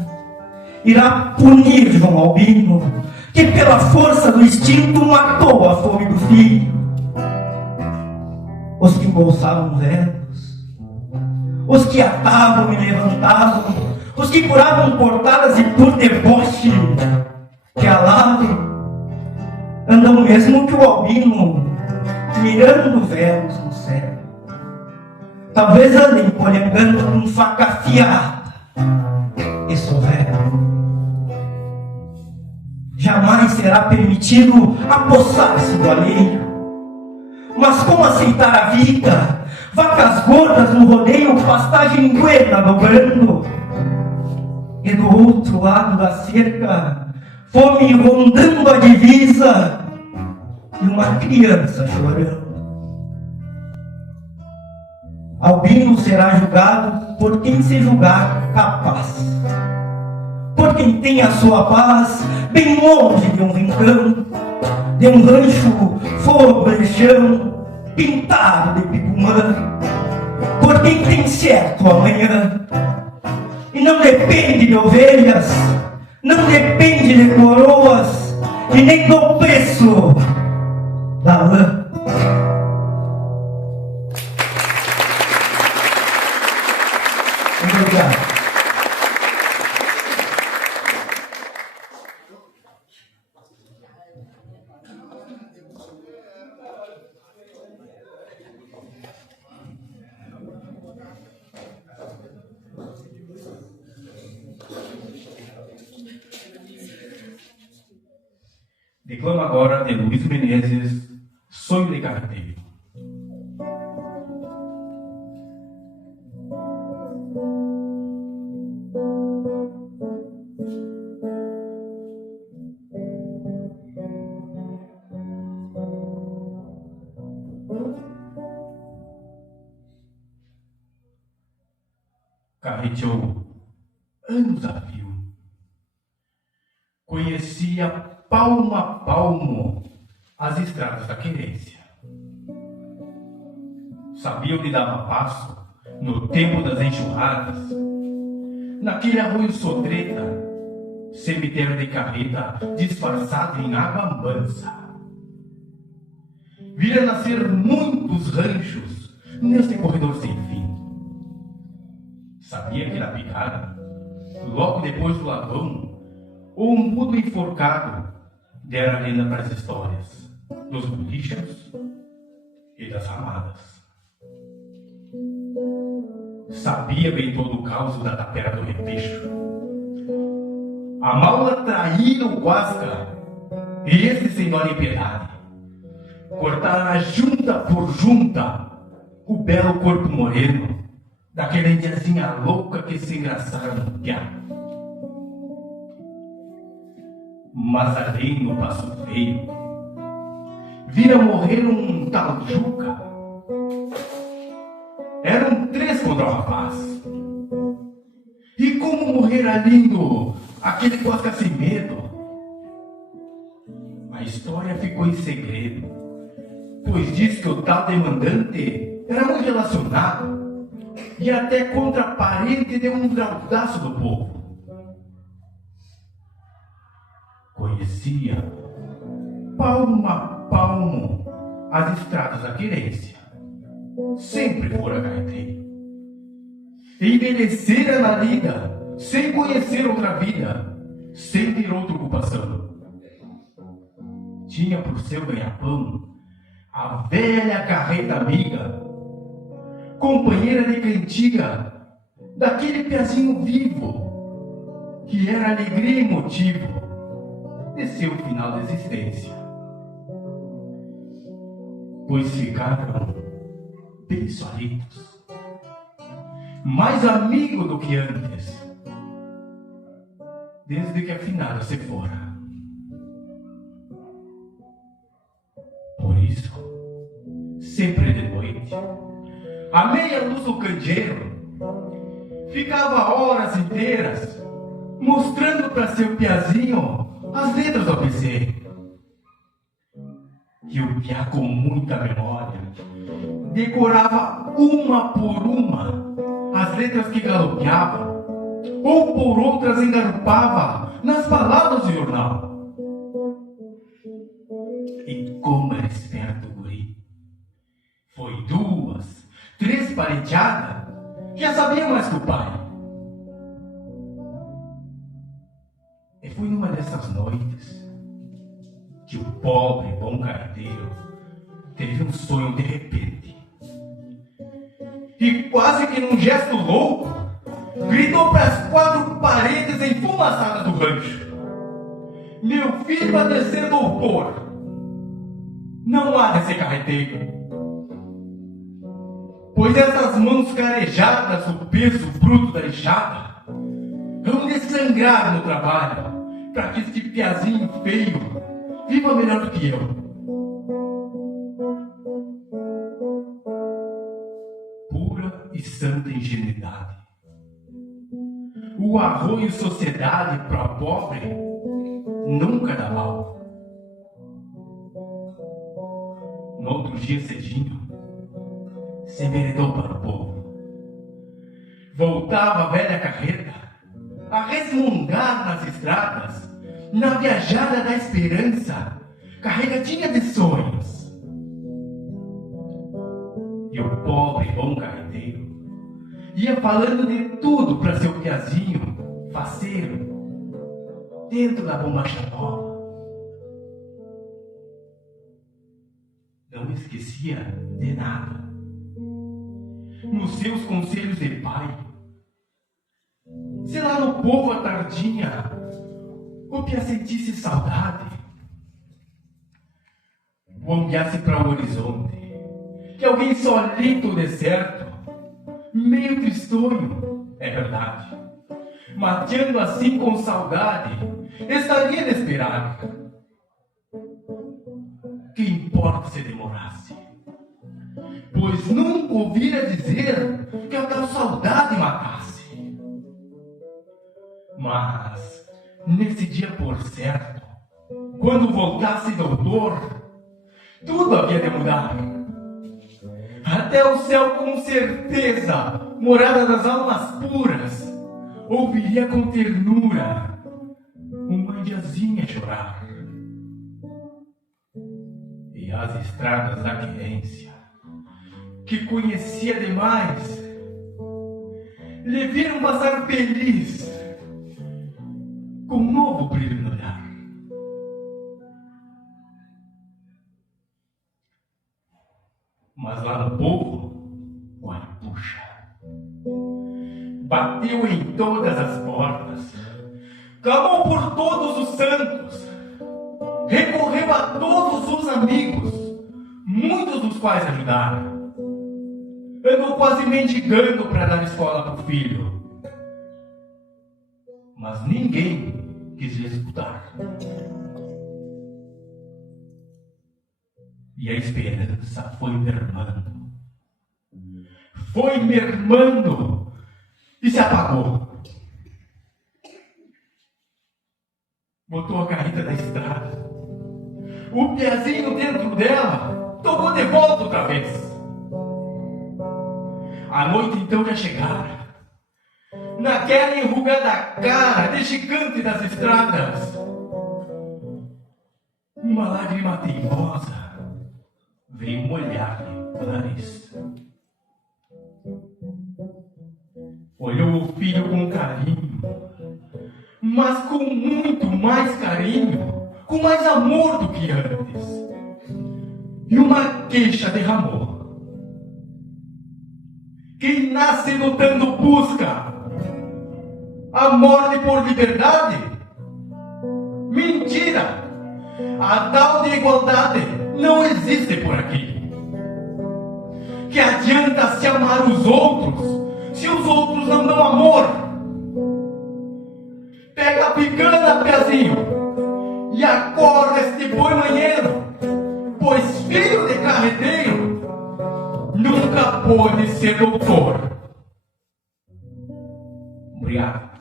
irá punir João Albino, que pela força do instinto matou a fome do filho. Os que embolsavam velos, os que atavam e levantavam, os que curavam cortadas e por deboche que alavam, andam mesmo que o Albino mirando velos no céu. Talvez andem polengando com faca afiada e sovero. Jamais será permitido apossar-se do alheio. Mas como aceitar a vida? Vacas gordas no rodeio, pastagem buena dobrando. E do outro lado da cerca, fome rondando a divisa e uma criança chorando. Albino será julgado por quem se julgar capaz, por quem tem a sua paz bem longe de um rincão, de um rancho fogo e chão pintado de picumã, por quem tem certo amanhã. E não depende de ovelhas, não depende de coroas e nem do preço da lã. Muito obrigado. Declamo agora de Luiz Menezes, Sonho de Carreteiro. Carreteou anos a fio. Conhecia palmo a palmo as estradas da querência. Sabia onde dava passo no tempo das enxurradas, naquele arroio sotreta, cemitério de carreta disfarçado em água mansa. Vira nascer muitos ranchos nesse corredor sem fim. Sabia que na picada, logo depois do lavão, ou um mudo enforcado dera lenda para as histórias dos bolichos e das ramadas. Sabia bem todo o caos da tapera do repecho. A maula traíra o guasca, e esse sem hora em piedade. Cortaram junta por junta o belo corpo moreno daquela indiazinha louca que se engraçaram no piá. Mas ali no Passo Feio, vira morrer um tal Juca. Eram 3 contra o rapaz. E como morrer lindo aquele guasca sem medo? A história ficou em segredo, pois diz que o tal demandante era muito relacionado e até contra parente de um graudaço do povo. Conhecia palmo a palmo as estradas da querência. Sempre fora carreteiro. Envelhecera na lida, sem conhecer outra vida, sem ter outra ocupação. Tinha por seu ganha-pão a velha carreta amiga, companheira de cantiga daquele pezinho vivo, que era alegria e motivo de seu final de existência. Pois ficaram bem solitos, mais amigo do que antes, desde que a finada se fora. Por isso, sempre de noite, à meia luz do candeeiro, ficava horas inteiras mostrando para seu piazinho as letras do ABC. E o piá, com muita memória, decorava uma por uma as letras que galopeava, ou por outras engarupava nas palavras do jornal. E como era esperto o guri, foi 2, 3 pareteadas, já sabia mais que o pai. E foi numa dessas noites que o pobre bom carteiro teve um sonho de repente. E quase que num gesto louco, gritou para as 4 paredes enfumaçadas do rancho: meu filho vai ser doutor. Não há de ser carreteiro, pois essas mãos carejadas, o peso bruto da enxada, vão desangrar no trabalho, para que este piazinho feio viva melhor do que eu. Pura e santa ingenuidade. O arroio sociedade para o pobre nunca dá mal. No outro dia cedinho, se enveredou para o povo. Voltava a velha carreta a resmungar nas estradas, na viajada da esperança, carregadinha de sonhos. E o pobre bom carreteiro ia falando de tudo para seu piazinho faceiro, dentro da bombacha nova. Não esquecia de nada. Nos seus conselhos de pai, se lá no povo à tardinha o pia sentisse saudade, bombeasse para o horizonte, que alguém solito deserto, meio tristonho, é verdade, mateando assim com saudade, estaria de esperar. Que importa se demorasse, pois nunca ouvira dizer que a tal saudade matasse. Mas, nesse dia por certo, quando voltasse doutor, tudo havia de mudar. Até o céu, com certeza, morada das almas puras, ouviria com ternura uma indiazinha chorar. E as estradas da querência, que conhecia demais, lhe viram passar feliz, com um novo brilho no olhar. Mas lá no povo, olha, puxa, bateu em todas as portas, clamou por todos os santos, recorreu a todos os amigos, muitos dos quais ajudaram. Andou quase mendigando para dar escola para o filho, mas ninguém quis lhe escutar. E a esperança foi mermando e se apagou. Botou a carreta da estrada, o piazinho dentro dela tocou de volta outra vez. A noite então já chegara, naquela enrugada cara de gigante das estradas. Uma lágrima teimosa veio molhar-lhe o nariz. Olhou o filho com carinho, mas com muito mais carinho, com mais amor do que antes. E uma queixa derramou. Quem nasce lutando busca a morte por liberdade? Mentira! A tal de igualdade não existe por aqui. Que adianta se amar os outros se os outros não dão amor? Pega a picana, pezinho, e acorda este boi manheiro, pois filho de carreteiro nunca pôde ser doutor. Obrigado.